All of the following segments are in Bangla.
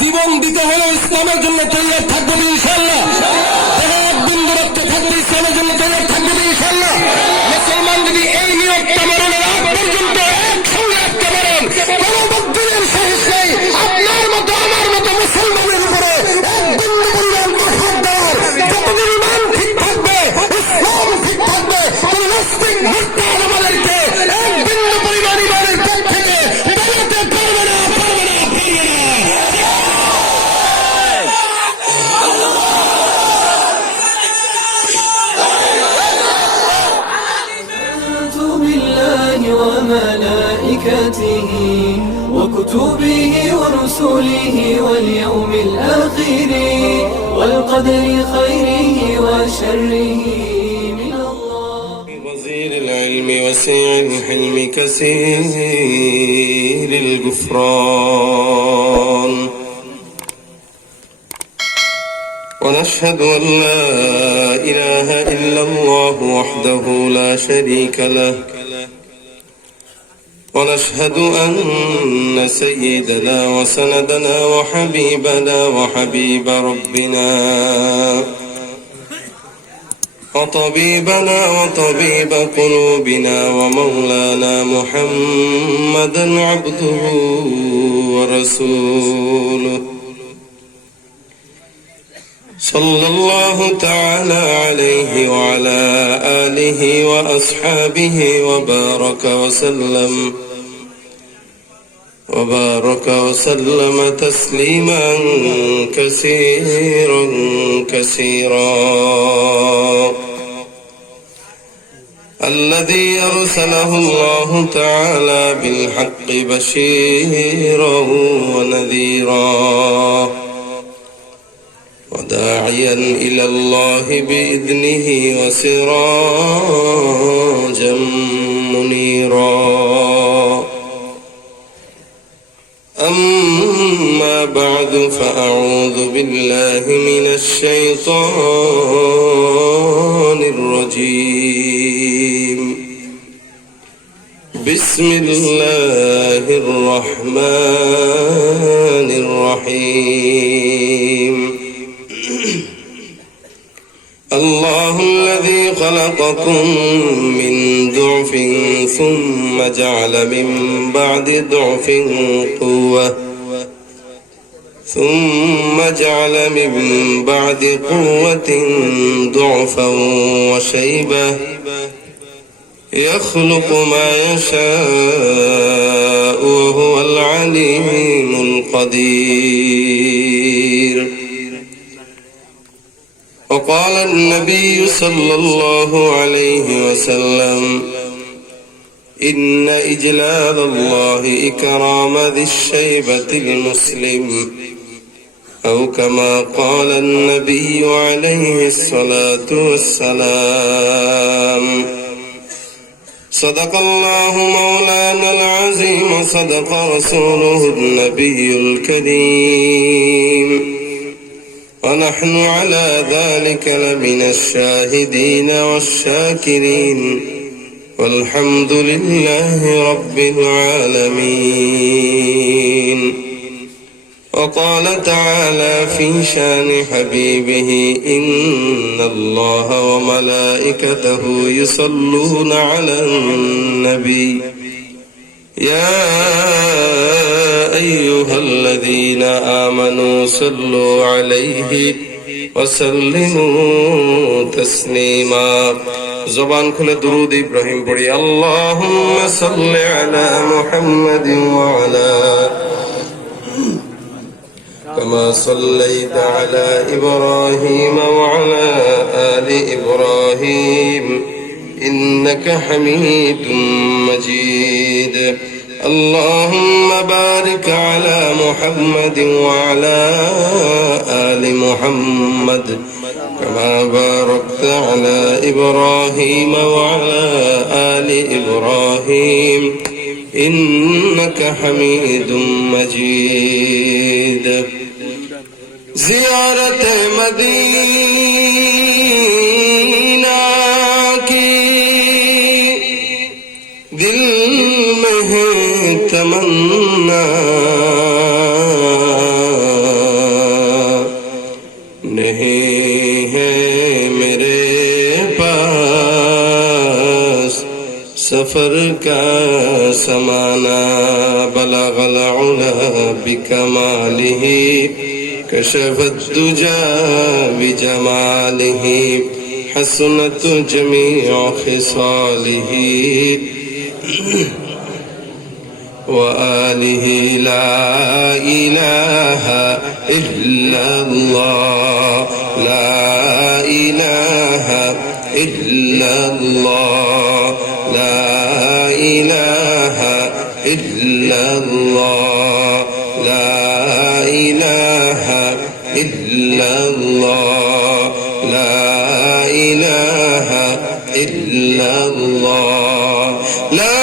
জীবন দিতে হলে ইসলামের জন্য তৈরি থাকবে ইনশাআল্লাহ। একদিন দূরত্বে থাকবে ইসলামের জন্য তৈরি থাকবে ইনশাআল্লাহ। মুসলমান যদি এই নিয়মটা মরণের আগ পর্যন্ত একসঙ্গে রাখতে পারেন, কোনো বদ্দিনের শেষ নেই। আপনার মতো আমার মতো মুসলমানের উপরে একদিন পরিমাণ প্রভাব দেওয়ার যতদিন ইমান ঠিক থাকবে, ইসলাম ঠিক থাকবে, কোন নাস্তিক মুরতাদ আমাদেরকে একদিন পরিমাণ ইমানের পথ থেকে বেরোতে পারবে না, পারবে না, পারবে না। وملائكته وكتبه ورسله واليوم الآخر والقدر خيره وشره من الله. وزير العلم وسيع الحلم كثير الغفران ونشهد أن لا إله إلا الله وحده لا شريك له ونشهد أن سيدنا وسندنا وحبيبنا وحبيب ربنا وطبيبنا وطبيب قلوبنا ومولانا محمدا عبده ورسوله صلى الله تعالى عليه وعلى آله وأصحابه وبارك وسلم تسليما كثيرا كثيرا. الذي أرسله الله تعالى بالحق بشيرا ونذيرا وداعيا إلى الله بإذنه وسراجا منيرا. أما بعد فأعوذ بالله من الشيطان الرجيم. بسم الله الرحمن الرحيم. الله الذي خلقكم من ضعف ثم جعل من بعد ضعف قوة ثم جعل من بعد قوة ضعفا وشيبة يخلق ما يشاء وهو العليم القدير. وقال النبي صلى الله عليه وسلم إن إجلال الله إكرام ذي الشيبة المسلم أو كما قال النبي عليه الصلاة والسلام. صدق الله مولانا العظيم وصدق رسوله النبي الكريم ونحن على ذلك لمن الشاهدين والشاكرين والحمد لله رب العالمين. وقال تعالى في شان حبيبه إن الله وملائكته يصلون على النبي يا أيها الذين آمنوا صلوا عليه وسلموا تسليما. زبان كل درود إبراهيم پڑھی اللهم صل على محمد وعلى كما صليت على إبراهيم وعلى آل إبراهيم إنك حميد مجيد. اللهم بارك على محمد وعلى آل محمد كما باركت على إبراهيم وعلى آل إبراهيم إنك حميد مجيد. زيارة مدینہ کی دل میں ہے تمنا सफर का समाना बलग अल-उला बिकमालिही कशफत दुजा बिजमालिही हसनत जमीअ खिसालिही وآله لا إله إلا الله لا إله إلا الله لا إله إلا الله لا إله إلا الله لا إله إلا الله لا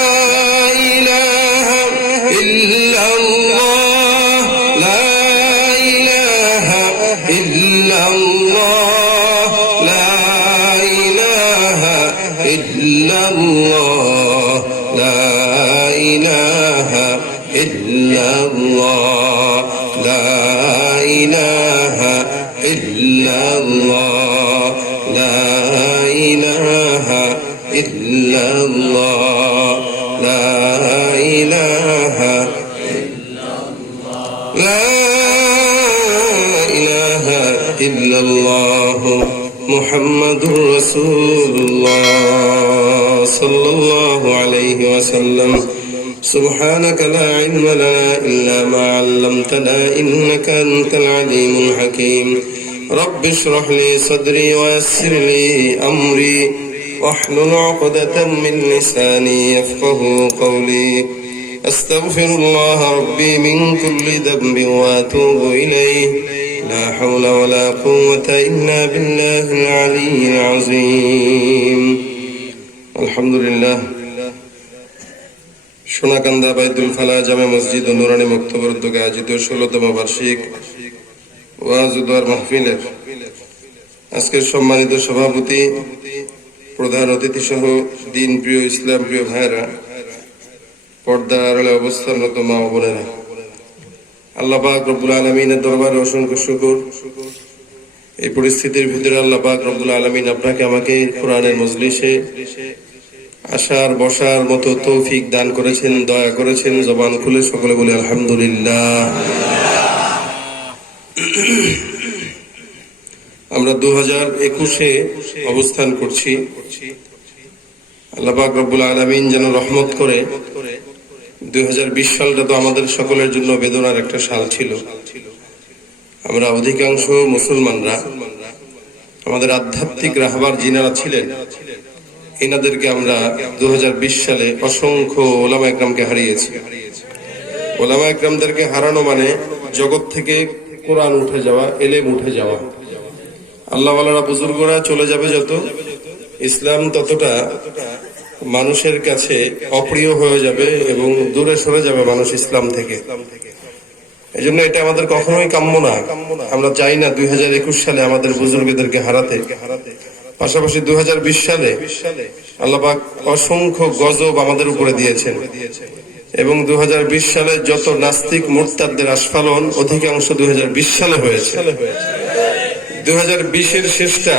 محمد رسول الله صلى الله عليه وسلم سبحانك لا علم لنا إلا ما علمتنا إنك أنت العليم الحكيم رب اشرح لي صدري ويسر لي أمري واحلل عقدة من لساني يفقه قولي أستغفر الله ربي من كل ذنب وأتوب إليه لا حول ولا قوة إلا بالله العلي العظيم الحمد لله সোনাকান্দা বাইতুল ফালাহ জামে মসজিদ ও নুরানী মক্তবের উদ্যোগে আয়োজিত ১৬তম বার্ষিক ওয়াজ ও দোয়ার মাহফিলের আজকের সম্মানিত সভাপতি, প্রধান অতিথি সহ দিন প্রিয় ইসলাম প্রিয় ভাইরা, পর্দার আড়ালে অবস্থানরত মা ও বোনেরা, আল্লাহ পাক রব্বুল আলামিনের দরবারে অসংখ্য শুকর। এই পরিস্থিতির ভিতরে আল্লাহ পাক রব্বুল আলামিন আপনাকে আমাকে কোরআনের মজলিসে আসার বসার মতো তৌফিক দান করেছেন, দয়া করেছেন। জবান খুলে সকলে বলে আলহামদুলিল্লাহ। আমরা 2021-এ অবস্থান করছি। আল্লাহ পাক রব্বুল আলামিন যেন রহমত করে 2020 সালটা তো আমাদের সকলের জন্য বেদনার একটা সাল ছিল। আমরা অধিকাংশ মুসলমানরা আমাদের আধ্যাত্মিক রাহবার যিনারা ছিলেন এনাদেরকে আমরা 2020 সালে অসংখ্য ওলামা একরামকে হারিয়েছি। ওলামা একরামদেরকে হারানো মানে জগৎ থেকে কোরআন উঠে যাওয়া, এলেম উঠে যাওয়া। আল্লাহওয়ালারা বুজুর্গরা চলে যাবে যত, ইসলাম ততটা মানুষের কাছে অপ্রিয় হয়ে যাবে এবং দূরে সরে যাবে মানুষ ইসলাম থেকে। এই জন্য এটা আমাদের কখনোই কাম্য না। আমরা চাই না 2021 সালে আমাদের বুজুর্গদেরকে হারাতে। পাশাপাশি 2020 সালে আল্লাহ পাক অসংখ্য গজব আমাদের উপরে দিয়েছেন এবং 2020 সালে যত নাস্তিক মুরতাদদের আস্ফালন অধিকাংশ 2020 সালে হয়েছে। 2020-এর শেষটা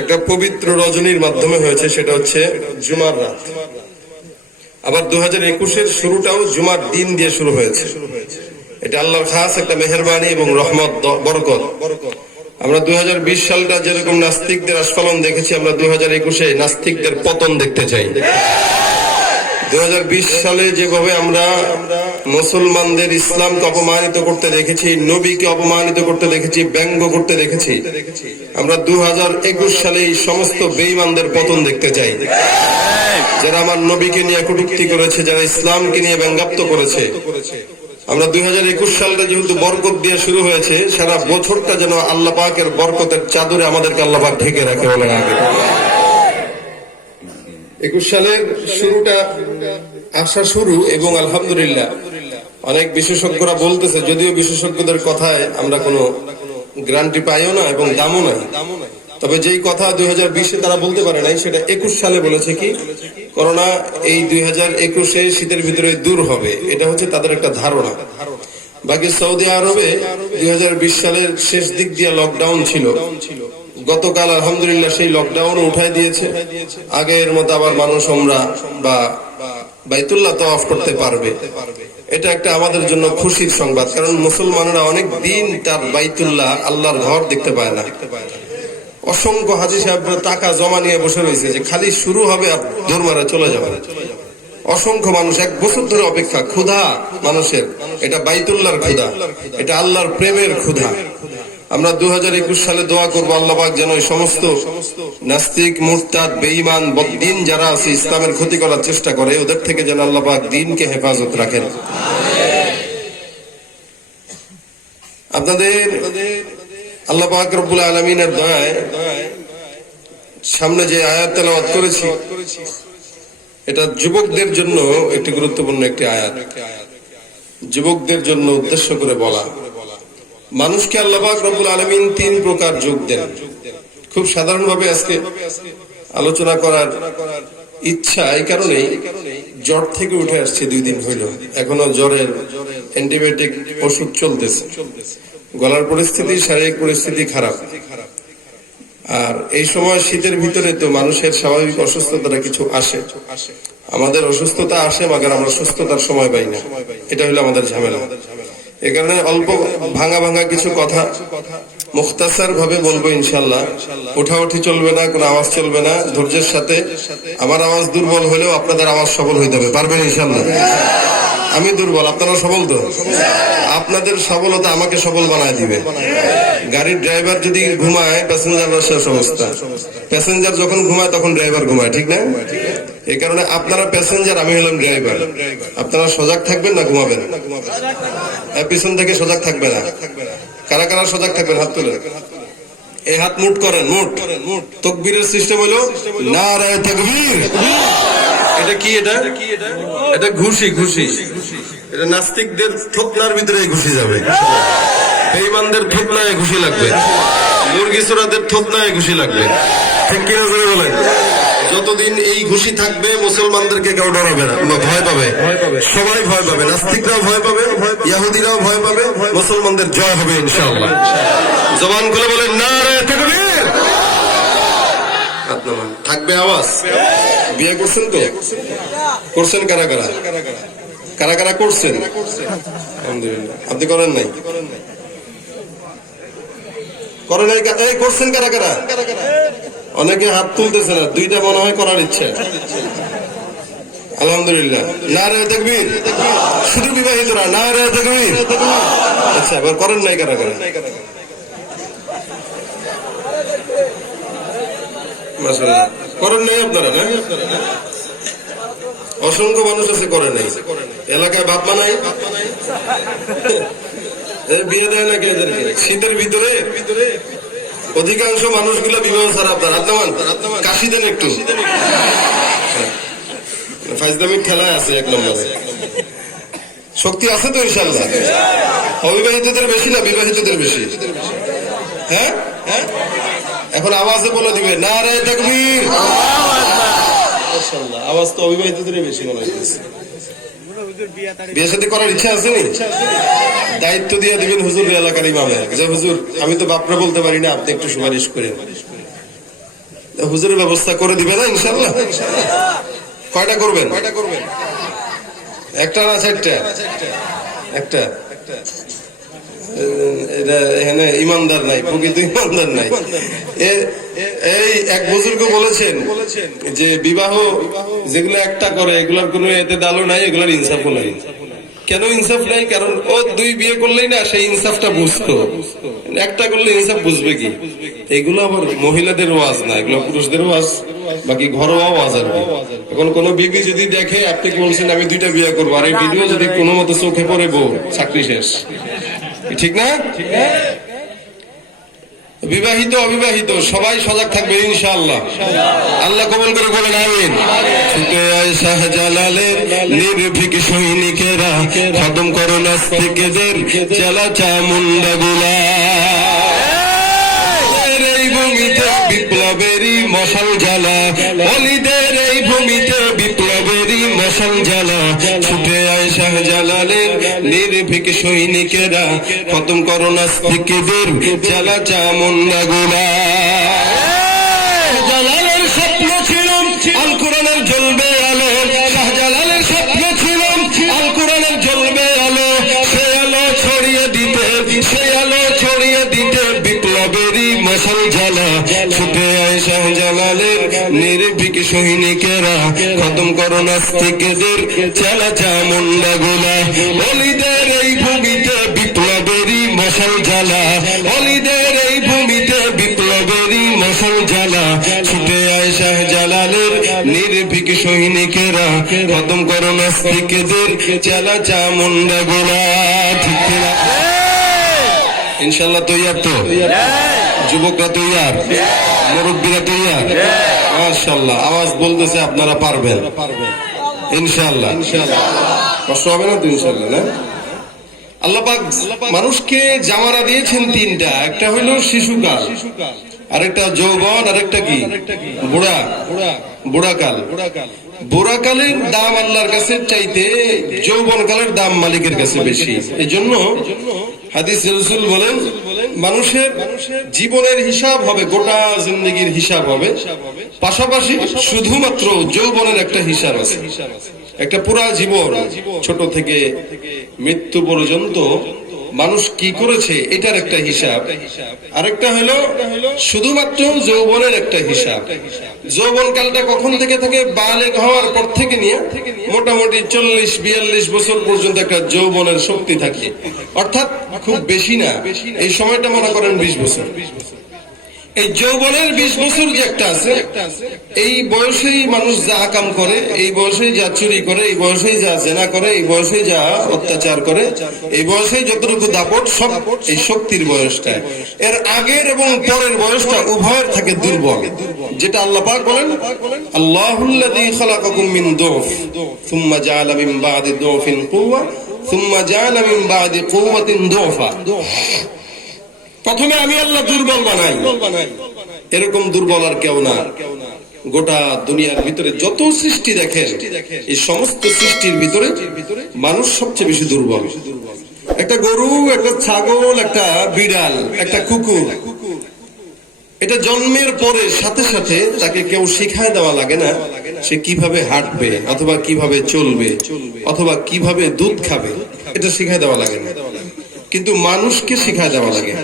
একটা পবিত্র রজনীর মাধ্যমে হয়েছে, সেটা হচ্ছে জুমার রাত। আবার 2021-এর শুরুটাও জুমার দিন দিয়ে শুরু হয়েছে। এটা আল্লাহর খাস একটা মেহেরবানি এবং রহমত, বরকত। আমরা 2020 সালটা যেরকম নাস্তিকদের আস্ফালন দেখেছি, আমরা 2021-এ নাস্তিকদের পতন দেখতে চাই। 2020 সালে যেভাবে আমরা মুসলমানদের ইসলামকে অপমানিত করতে দেখেছি, নবীকে অপমানিত করতে দেখেছি, ব্যঙ্গ করতে দেখেছি, আমরা 2021 সালে এই সমস্ত বেঈমানদের পতন দেখতে চাই। যারা আমার নবীকে নিয়ে কটূক্তি করেছে, যারা ইসলামকে নিয়ে ব্যঙ্গাত্ম করেছে। আমরা 2021 সালটা যেহেতু বরকত দিয়ে শুরু হয়েছে, সারা বছরটা যেন আল্লাহ পাকের বরকতের চাদরে আমাদেরকে আল্লাহ পাক ঢেকে রাখে। বলেন আগে 21 সালের শুরুটা আসা শুরু এবং আলহামদুলিল্লাহ অনেক বিশেষজ্ঞরা বলতেছে, যদিও বিশেষজ্ঞদের কথায় আমরা কোনো গ্যারান্টি পাইও না এবং দামও নাই, তবে যেই কথা 2020-এ তারা বলতে পারে নাই সেটা 21 সালে বলেছে কি করোনা এই 2021-এ শীতের ভিতরে দূর হবে। এটা হচ্ছে তাদের একটা ধারণা। বাকি সৌদি আরবে 2020 সালের শেষ দিক দিয়ে লকডাউন ছিল, গতকাল আলহামদুলিল্লাহ সেই লকডাউন উঠাই দিয়েছে। আগের মতো আবার মানুষ ওমরা বা বাইতুল্লাহ তাওয়াফ করতে পারবে। এটা একটা আমাদের জন্য খুশির সংবাদ, কারণ মুসলমানরা অনেক দিন তার বাইতুল্লাহ আল্লাহর ঘর দেখতে পায় না। অসংখ্য হাজী সাহেবরা টাকা জমা নিয়ে বসে রয়েছে যে খালি শুরু হবে আর দৌড় মারা চলে যাবে। অসংখ্য মানুষ 1 বছর ধরে অপেক্ষা, ক্ষুধা মানুষের। এটা বাইতুল্লাহর ক্ষুধা, এটা আল্লাহর প্রেমের ক্ষুধা। আমরা 2021 সালে দোয়া করবো আল্লাহ পাক যেন এই সমস্ত নাস্তিক, মুরতাদ, বেঈমান, বদ্দিন যারা আছে ইসলামের ক্ষতি করার চেষ্টা করে, ওদের থেকে যেন আল্লাহ পাক দ্বীনকে হেফাজত রাখেন। আপনাদের আল্লাহ পাক রব্বুল আলামিনের দয়ায় সামনে যে আয়াত তেলাওয়াত করেছি, এটা যুবকদের জন্য একটি গুরুত্বপূর্ণ একটি আয়াত। যুবকদের জন্য উদ্দেশ্য করে বলা। মানুষকে আল্লাহ পাক রব্বুল আলামিন 3 প্রকার যুগ দেন। খুব সাধারণভাবে আজকে আলোচনা করার ইচ্ছা এই কারণেই, জ্বর থেকে উঠে আসছে 2 দিন হইল, এখনো জ্বরের অ্যান্টিবায়োটিক ওষুধ চলতেছে। গলার পরিস্থিতি, শারীরিক পরিস্থিতি খারাপ। আর এই সময় শীতের ভিতরে তো মানুষের স্বাভাবিক অসুস্থতাটা কিছু আসে। আমাদের অসুস্থতা আসে, মাগার আমরা সুস্থতার সময় পাই না। এটা হলো আমাদের ঝামেলা। এই কারণে অল্প ভাঙা ভাঙা কিছু কথা মুখতাসার ভাবে বলবো ইনশাল্লাহ। উঠাউঠি চলবে না, কোনো আওয়াজ চলবে না। ধৈর্যের সাথে, আমার আওয়াজ দুর্বল হলেও আপনাদের আওয়াজ সবল হইতে হবে, পারবেন ইনশাল্লাহ? আমি দুর্বল, আপনারা সবল তো? আপনাদের সবলতা আমাকে সবল বানায় দিবে। গাড়ির ড্রাইভার যদি ঘুমায়, প্যাসেঞ্জাররা শেষ অবস্থা। প্যাসেঞ্জার যখন ঘুমায় তখন ড্রাইভার ঘুমায়, ঠিক না? এই কারণে আপনারা প্যাসেঞ্জার, আমি হলাম ড্রাইভার। আপনারা সজাগ থাকবেন না ঘুমাবেন? পিছন থেকে সজাগ থাকবে না। কারা কারা সজাগ থাকবেন হাত তুলে? এই হাত মুট করেন, মুট। তাকবীরের সিস্টেম হলো নারায়ে তাকবীর। এটা কি? এটা ঘুষি। এটা নাস্তিকদের থোতনার ভিতরে ঘুষি যাবে, বেঈমানদের থোতনায় ঘুষি লাগবে, মুরগি চোরাদের থোতনায় ঘুষি লাগবে। ঠিক কিনা বলেন? যতদিন এই ঘুষি থাকবে মুসলমানদেরকে কেউ ডরাবে না, ভয় পাবে। সবাই ভয় পাবে, নাস্তিকরাও ভয় পাবে, ইহুদিরাও ভয় পাবে। মুসলমানদের জয় হবে ইনশাআল্লাহ। জবান খুলে বলেন নারায়ে তাকবীর। থাকবে আওয়াজ। বিয়ে করছেন তো? করছেন কারা কারা? কারা কারা করছেন? আলহামদুলিল্লাহ। আপনি করেন নাই? করেন নাই? করছেন কারা কারা? অনেকে হাত তুলতেছে না, 2টা মনে হয় করার ইচ্ছা। আলহামদুলিল্লাহ। নারায়ে তাকবীর। শুধু বিবাহিতরা নারায়ে তাকবীর। আচ্ছা, এবার করেন নাই কারা কারা? মাশাআল্লাহ। করেন নাই আপনারা? না, অসংখ্য মানুষ আছে করে নাই। এলাকায় বাপ মা নাই, বিয়ে দেয় না কে? শীতের ভিতরে অধিকাংশ মানুষগুলো বিবাহ ছাড়া। আপনার কাশি দেন একটু। ফাইজলামিক খেলায় আছে 1 নম্বরে। শক্তি আছে তো ইনশাআল্লাহ? অবিবাহিতদের বেশি না বিবাহিতদের বেশি? হ্যাঁ, এখন আওয়াজে বলে দিবে নারায়ে তাকবীর। মাশাআল্লাহ, আওয়াজ তো অবিবাহিতদের বেশি মনে হচ্ছে। বিয়ে শাদী করার ইচ্ছা আছে নি? দায়িত্ব দিয়ে দিবেন হুজুর এলাকার ইমামে, যে হুজুর আমি তো বাপরা বলতে পারি না, আপনি একটু সুপারিশ করেন। হুজুরের ব্যবস্থা করে দিবে না ইনশাআল্লাহ? কয়টা করবেন? একটা না 4টা? একটা। এখানে ইমানদার নাই, প্রকৃত ইমানদার নাই। এই এক বুজুর্গ বলেছেন যে বিবাহ যেগুলো একটা করে এগুলার কোনো এতে দালও নাই, এগুলার ইনসাফও নাই। কেন ইনসাফ নাই? কারণ ও 2 বিয়ে করলেই না সেই ইনসাফটা বুঝতো, একটা করলে ইনসাফ বুঝবে কি? এগুলো আবার মহিলাদের ওয়াজ না, এগুলো পুরুষদের ওয়াজ, বাকি ঘরোয়া ওয়াজ আর কি। এখন কোন বিবি যদি দেখে আপনি কি বলছেন আমি 2টা বিয়ে করবো, আর এই ভিডিও যদি কোনো মতো চোখে পড়ে, বউ চাকরি শেষ। ঠিক না? বিবাহিত অবিবাহিত সবাই সজাগ থাকবে ইনশাআল্লাহ। আল্লাহ কবুল করে বলেন আমিন। ছুটে আয় শাহজালালের নির্ভীক সৈনিকেরা, খতম করো নাস্তিকদের চেলা চামুন্ডা গুলা। এই ভূমিতে বিপ্লবেরই মশাল জ্বালা, অলিদের এই ভূমিতে বিপ্লবেরই মশাল জ্বালা। ছুটে আয় শাহজালালের নির্ভীক সৈনিকেরা খতম করো নাস্তিকদের জ্বালা চামুন্ডা গুলা। শাহজালালের স্বপ্ন ছিল আল কোরআনের জ্বলবে আলো, শাহজালালের স্বপ্ন ছিল আল কোরআনের জ্বলবে আলো, সে আলো ছড়িয়ে দিতে, সে আলো ছড়িয়ে দিতে বিপ্লবেরই মশাল জ্বালা। ছুটে আয় শাহজালালের নির্ভীক সৈনিকেরা খতম করো নাস্তিকদের জ্বালা চামুন্ডা গুলা। অলিদের এই ভূমিতে বিপ্লবেরই মশাল জ্বালা, অলিদের এই ভূমিতে বিপ্লবেরই মশাল জ্বালা। ছুটে আয় শাহজালালের নির্ভীক সৈনিকেরা খতম করো নাস্তিকদের জ্বালা চামুন্ডা গুলা। ঠিক কিনা? ইনশাল্লাহ তৈয়ার তো? যুবকরা তৈয়ার, মুরব্বীরা তৈয়ার? মাশাআল্লাহ, আওয়াজ বলতেছে আপনারা পারবেন ইনশাআল্লাহ। কষ্ট হবে না তো ইনশাআল্লাহ? না, আল্লাহ পাক মানুষকে জামারা দিয়েছেন তিনটা, একটা হইল শিশুকাল, আরেকটা যৌবন, আরেকটা কি বুড়াকাল। বুড়াকালের দাম আল্লাহর কাছে চাইতে যৌবনকালের দাম মালিকের কাছে বেশি। এই জন্য হাদিস রাসূল বলেন মানুষের জীবনের হিসাব হবে, গোটা জিন্দেগির হিসাব হবে, পাশাপাশি শুধুমাত্র যৌবনের একটা হিসাব আছে। একটা পুরা জীবন ছোট থেকে মৃত্যু পর্যন্ত মানুষ কি করেছে এটার একটা হিসাব, আরেকটা হলো শুধুমাত্র যৌবনের একটা হিসাব। যৌবন কালটা কখন থেকে থাকে? বালেগ হওয়ার পর থেকে নিয়ে মোটামুটি 40-42 বছর পর্যন্ত একটা যৌবনের শক্তি থাকে, অর্থাৎ খুব বেশি না, এই সময়টা মনে করেন 20 বছর। এই যৌবনের 20 বছর যে একটা আছে, এই বয়সেই মানুষ যা কাম করে, এই বয়সেই যা চুরি করে, এই বয়সেই যা জেনা করে, এই বয়সেই যা অত্যাচার করে, এই বয়সেই যতটুকু দাপট, সব এই শক্তির বয়সটা। এর আগের এবং পরের বয়সটা উভয়ের থাকে দুর্বল, যেটা আল্লাহ পাক বলেন আল্লাহুল্লাযী খালাকাকুম মিন দুফ সুম্মা জাআলা মিন বা'দি দুফিন কুওয়া সুম্মা জাআলা মিন বা'দি কুওয়াতিন দুফা। প্রথমে আমি আল্লাহ দুর্বল বানাই, এরকম দুর্বল আর কেউ না। গোটা দুনিয়ার ভিতরে যত সৃষ্টি দেখেন, এই সমস্ত সৃষ্টির ভিতরে মানুষ সবচেয়ে বেশি দুর্বল। একটা গরু, একটা ছাগল, একটা বিড়াল, একটা কুকুর, এটা জন্মের পরে সাথে সাথে তাকে কেউ শিখায় দেওয়া লাগে না সে কিভাবে হাঁটবে, অথবা কিভাবে চলবে, অথবা কিভাবে দুধ খাবে, এটা শিখায় দেওয়া লাগে না। কিন্তু মানুষকে শিখায় দেওয়া লাগে।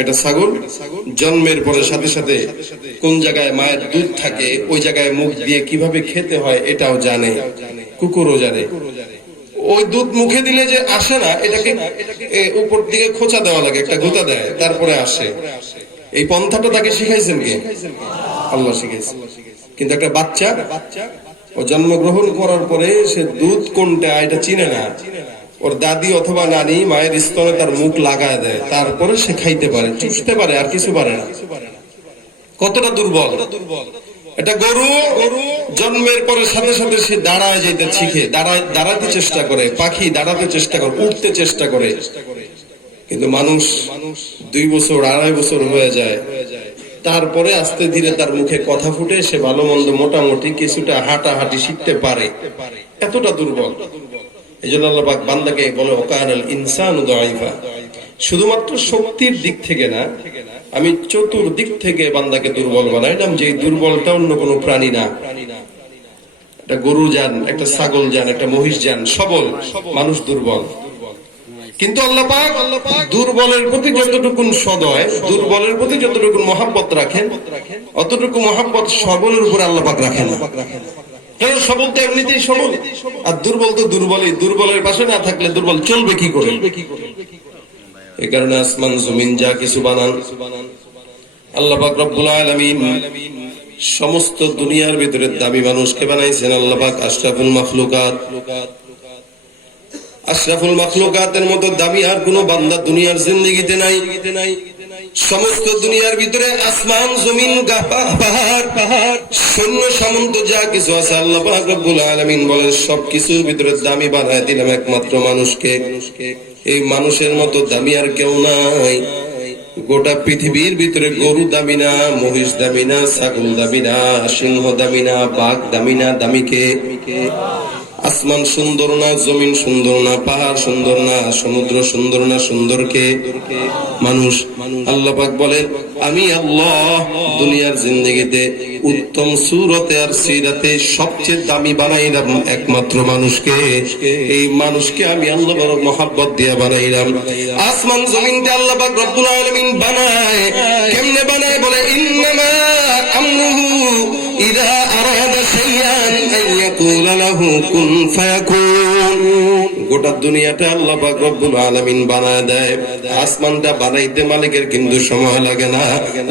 একটা ছাগল জন্মের পরে সাথে সাথে কোন জায়গায় মায়ের দুধ থাকে, ওই জায়গায় মুখ দিয়ে কিভাবে খেতে হয় এটাও জানে, কুকুরও জানে। ওই দুধ মুখে দিলে যে আসে না, এটাকে উপর দিকে খোঁচা দেওয়া লাগে, একটা গোতা দেয়, তারপরে আসে। এই পন্থাটা তাকে শিখাইছেন কে? আল্লাহ শিখাইছেন। কিন্তু একটা বাচ্চা ও জন্মগ্রহণ করার পরে সে দুধ কোনটা এটা চিনে না, ওর দাদি অথবা নানি মায়ের স্তনে তার মুখ লাগায় দেয়, তারপরে সে খাইতে পারে, চুষতে পারে, আর কিছু পারে না। কতটা দুর্বল! এটা গরু জন্মের পরে সাথে সাথে সে দাঁড়ায় যেতে শিখে, দাঁড়াতে চেষ্টা করে, পাখি দাঁড়াতে চেষ্টা করে, উঠতে চেষ্টা করে। কিন্তু মানুষ 2 বছর 2.5 বছর হয়ে যায়, তারপরে আস্তে ধীরে তার মুখে কথা ফুটে, সে ভালো মন্দ মোটামুটি কিছুটা হাঁটাহাঁটি শিখতে পারে। এতটা দুর্বল। এই জন্য আল্লাহ পাক বান্দাকে বলে ওয়াকানাল ইনসানু দাঈফা। শুধুমাত্র শক্তির দিক থেকে না, আমি চতুর্দিক থেকে বান্দাকে দুর্বল বানাইলাম, যে দুর্বলটা অন্য কোনো প্রাণী না। একটা গরু জান, একটা ছাগল জান, একটা মহিষ জান সবল, মানুষ দুর্বল। কিন্তু আল্লাহ পাক দুর্বলের প্রতি যতটুকু সদয়, দুর্বলের প্রতি যতটুকু মহব্বত রাখেন, অতটুকু মহব্বত সবলের উপর আল্লাহ পাক রাখেন না। কারণ সবল তো এমনিতেই সবল, আর দুর্বল তো দুর্বলই। দুর্বলের পাশে না থাকলে দুর্বল চলবে কি করে? এই কারণে আসমান জমিন যা কিছু বানান, আল্লাহ পাক রব্বুল আলামিন সমস্ত দুনিয়ার ভিতরে দামি মানুষকে বানাইছেন আল্লাহ পাক আশরাফুল মাখলুকাত। আশরাফুল মাখলুকাতের মতো দামি আর কোন বান্দা দুনিয়ার জিন্দেগিতে নাই। সমস্ত দুনিয়ার ভিতরে আসমান জমিন পাহাড় সৈন্য সামন্ত যা কিছু আছে, আল্লাহ পাক রব্বুল আলামিন বলেন সবকিছুর ভিতরে দামি বানায় দিলাম একমাত্র মানুষকে। এই মানুষের মতো দামি আর কেউ নাই। গোটা পৃথিবীর ভিতরে গরু দামি না, মহিষ দামি না, ছাগল দামি না, সিংহ দামি না, বাঘ দামি না, দামি কে? আসমান সুন্দর না, জমিন সুন্দর না, পাহাড় সুন্দর না, সমুদ্র সুন্দর না, সুন্দর কে? মানুষ। আল্লাহ পাক বলেন আমি আল্লাহ দুনিয়ার জিন্দেগিতে উত্তম সুরতে আর সিরাতে সবচেয়ে দামি বানাইলাম একমাত্র মানুষকে। এই মানুষকে আমি আল্লাহ বড় মহব্বত দিয়ে বানাইলাম। আসমান জমিনটা আল্লাহ পাক রব্বুল আলামিন বানায়, কেমনে বানায়? বলে ইন্নামা আমরুহু ইযা আরাদা শাইআন আন ইয়াকুলা লাহু কুন ফায়াকুন। গোটা দুনিয়াটা আল্লাহ পাক রব্বুল আলামিন বানায় দেয়। আসমানটা বানাইতে মালিকের কিন্তু সময় লাগে না,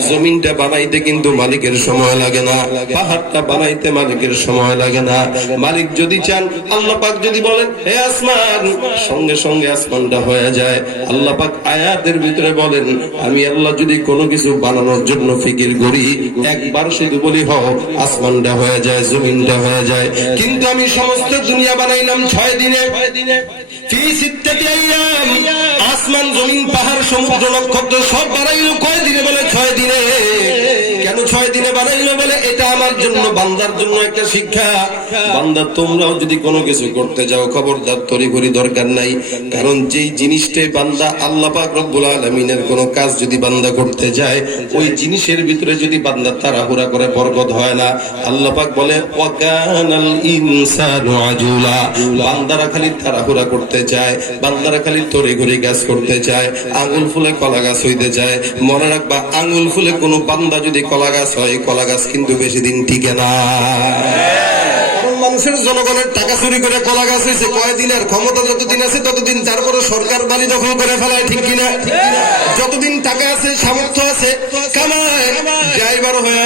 জমিনটা বানাইতে কিন্তু মালিকের সময় লাগে না, পাহাড়টা বানাইতে মালিকের সময় লাগে না। মালিক যদি চান, আল্লাহ পাক যদি বলেন হে আসমান, সঙ্গে সঙ্গে আসমানটা হয়ে যায়। আল্লাহ পাক আয়াতের ভিতরে বলেন আমি আল্লাহ যদি কোনো কিছু বানানোর জন্য ফিকির করি, একবার শুধু বলি হও, আসমানটা হয়ে যায়, জমিনটা হয়ে যায়। কিন্তু আমি সমস্ত দুনিয়া বানাইলাম 6 দিনে। ফি সিত্তাতি আইয়াম, আসমান জমিন পাহাড় সমুদ্র নক্ষত্র সব বানাইলো কয় দিনে? বলে 6 দিনে। কেন 6 দিনে বানাইলো? বলে এটা আমার জন্য, বান্দার জন্য একটা শিক্ষা। বান্দা তোমরাও যদি কোনো কিছু করতে যাও, খবরদার তড়িঘড়ি দরকার নাই। কারণ যেই জিনিসটাই বান্দা আল্লাহ পাক রব্বুল আলামিনের কোনো কাজ যদি বান্দা করতে যায়, ওই জিনিসের ভিতরে যদি বান্দা তাড়াহুড়া করে বরকত হয় না। আল্লাহ পাক বলে ওয়াকানাল ইনসানু আজুলা, বান্দারা খালি তাড়াহুড়া করতে চায়, বান্দারা খালি তড়িঘড়ি কাজ করতে চায়, আঙুল ফুলে কলা গাছ হইতে চায়। মনে রাখবা, আঙুল ফুলে কোনো বান্দা যদি কলা গাছ হয়, কলা গাছ কিন্তু বেশি দিন টিকে না। মানুষের জনগণের টাকা চুরি করে কলা গাছ হয়েছে কয়দিনের? ক্ষমতা যতদিন আছে ততদিন, তারপরে সরকার বাড়ি দখল করে ফেলায়, ঠিক কিনা? যতদিন টাকা আছে, সামর্থ্য আছে, কামায়, ড্রাইভার হয়ে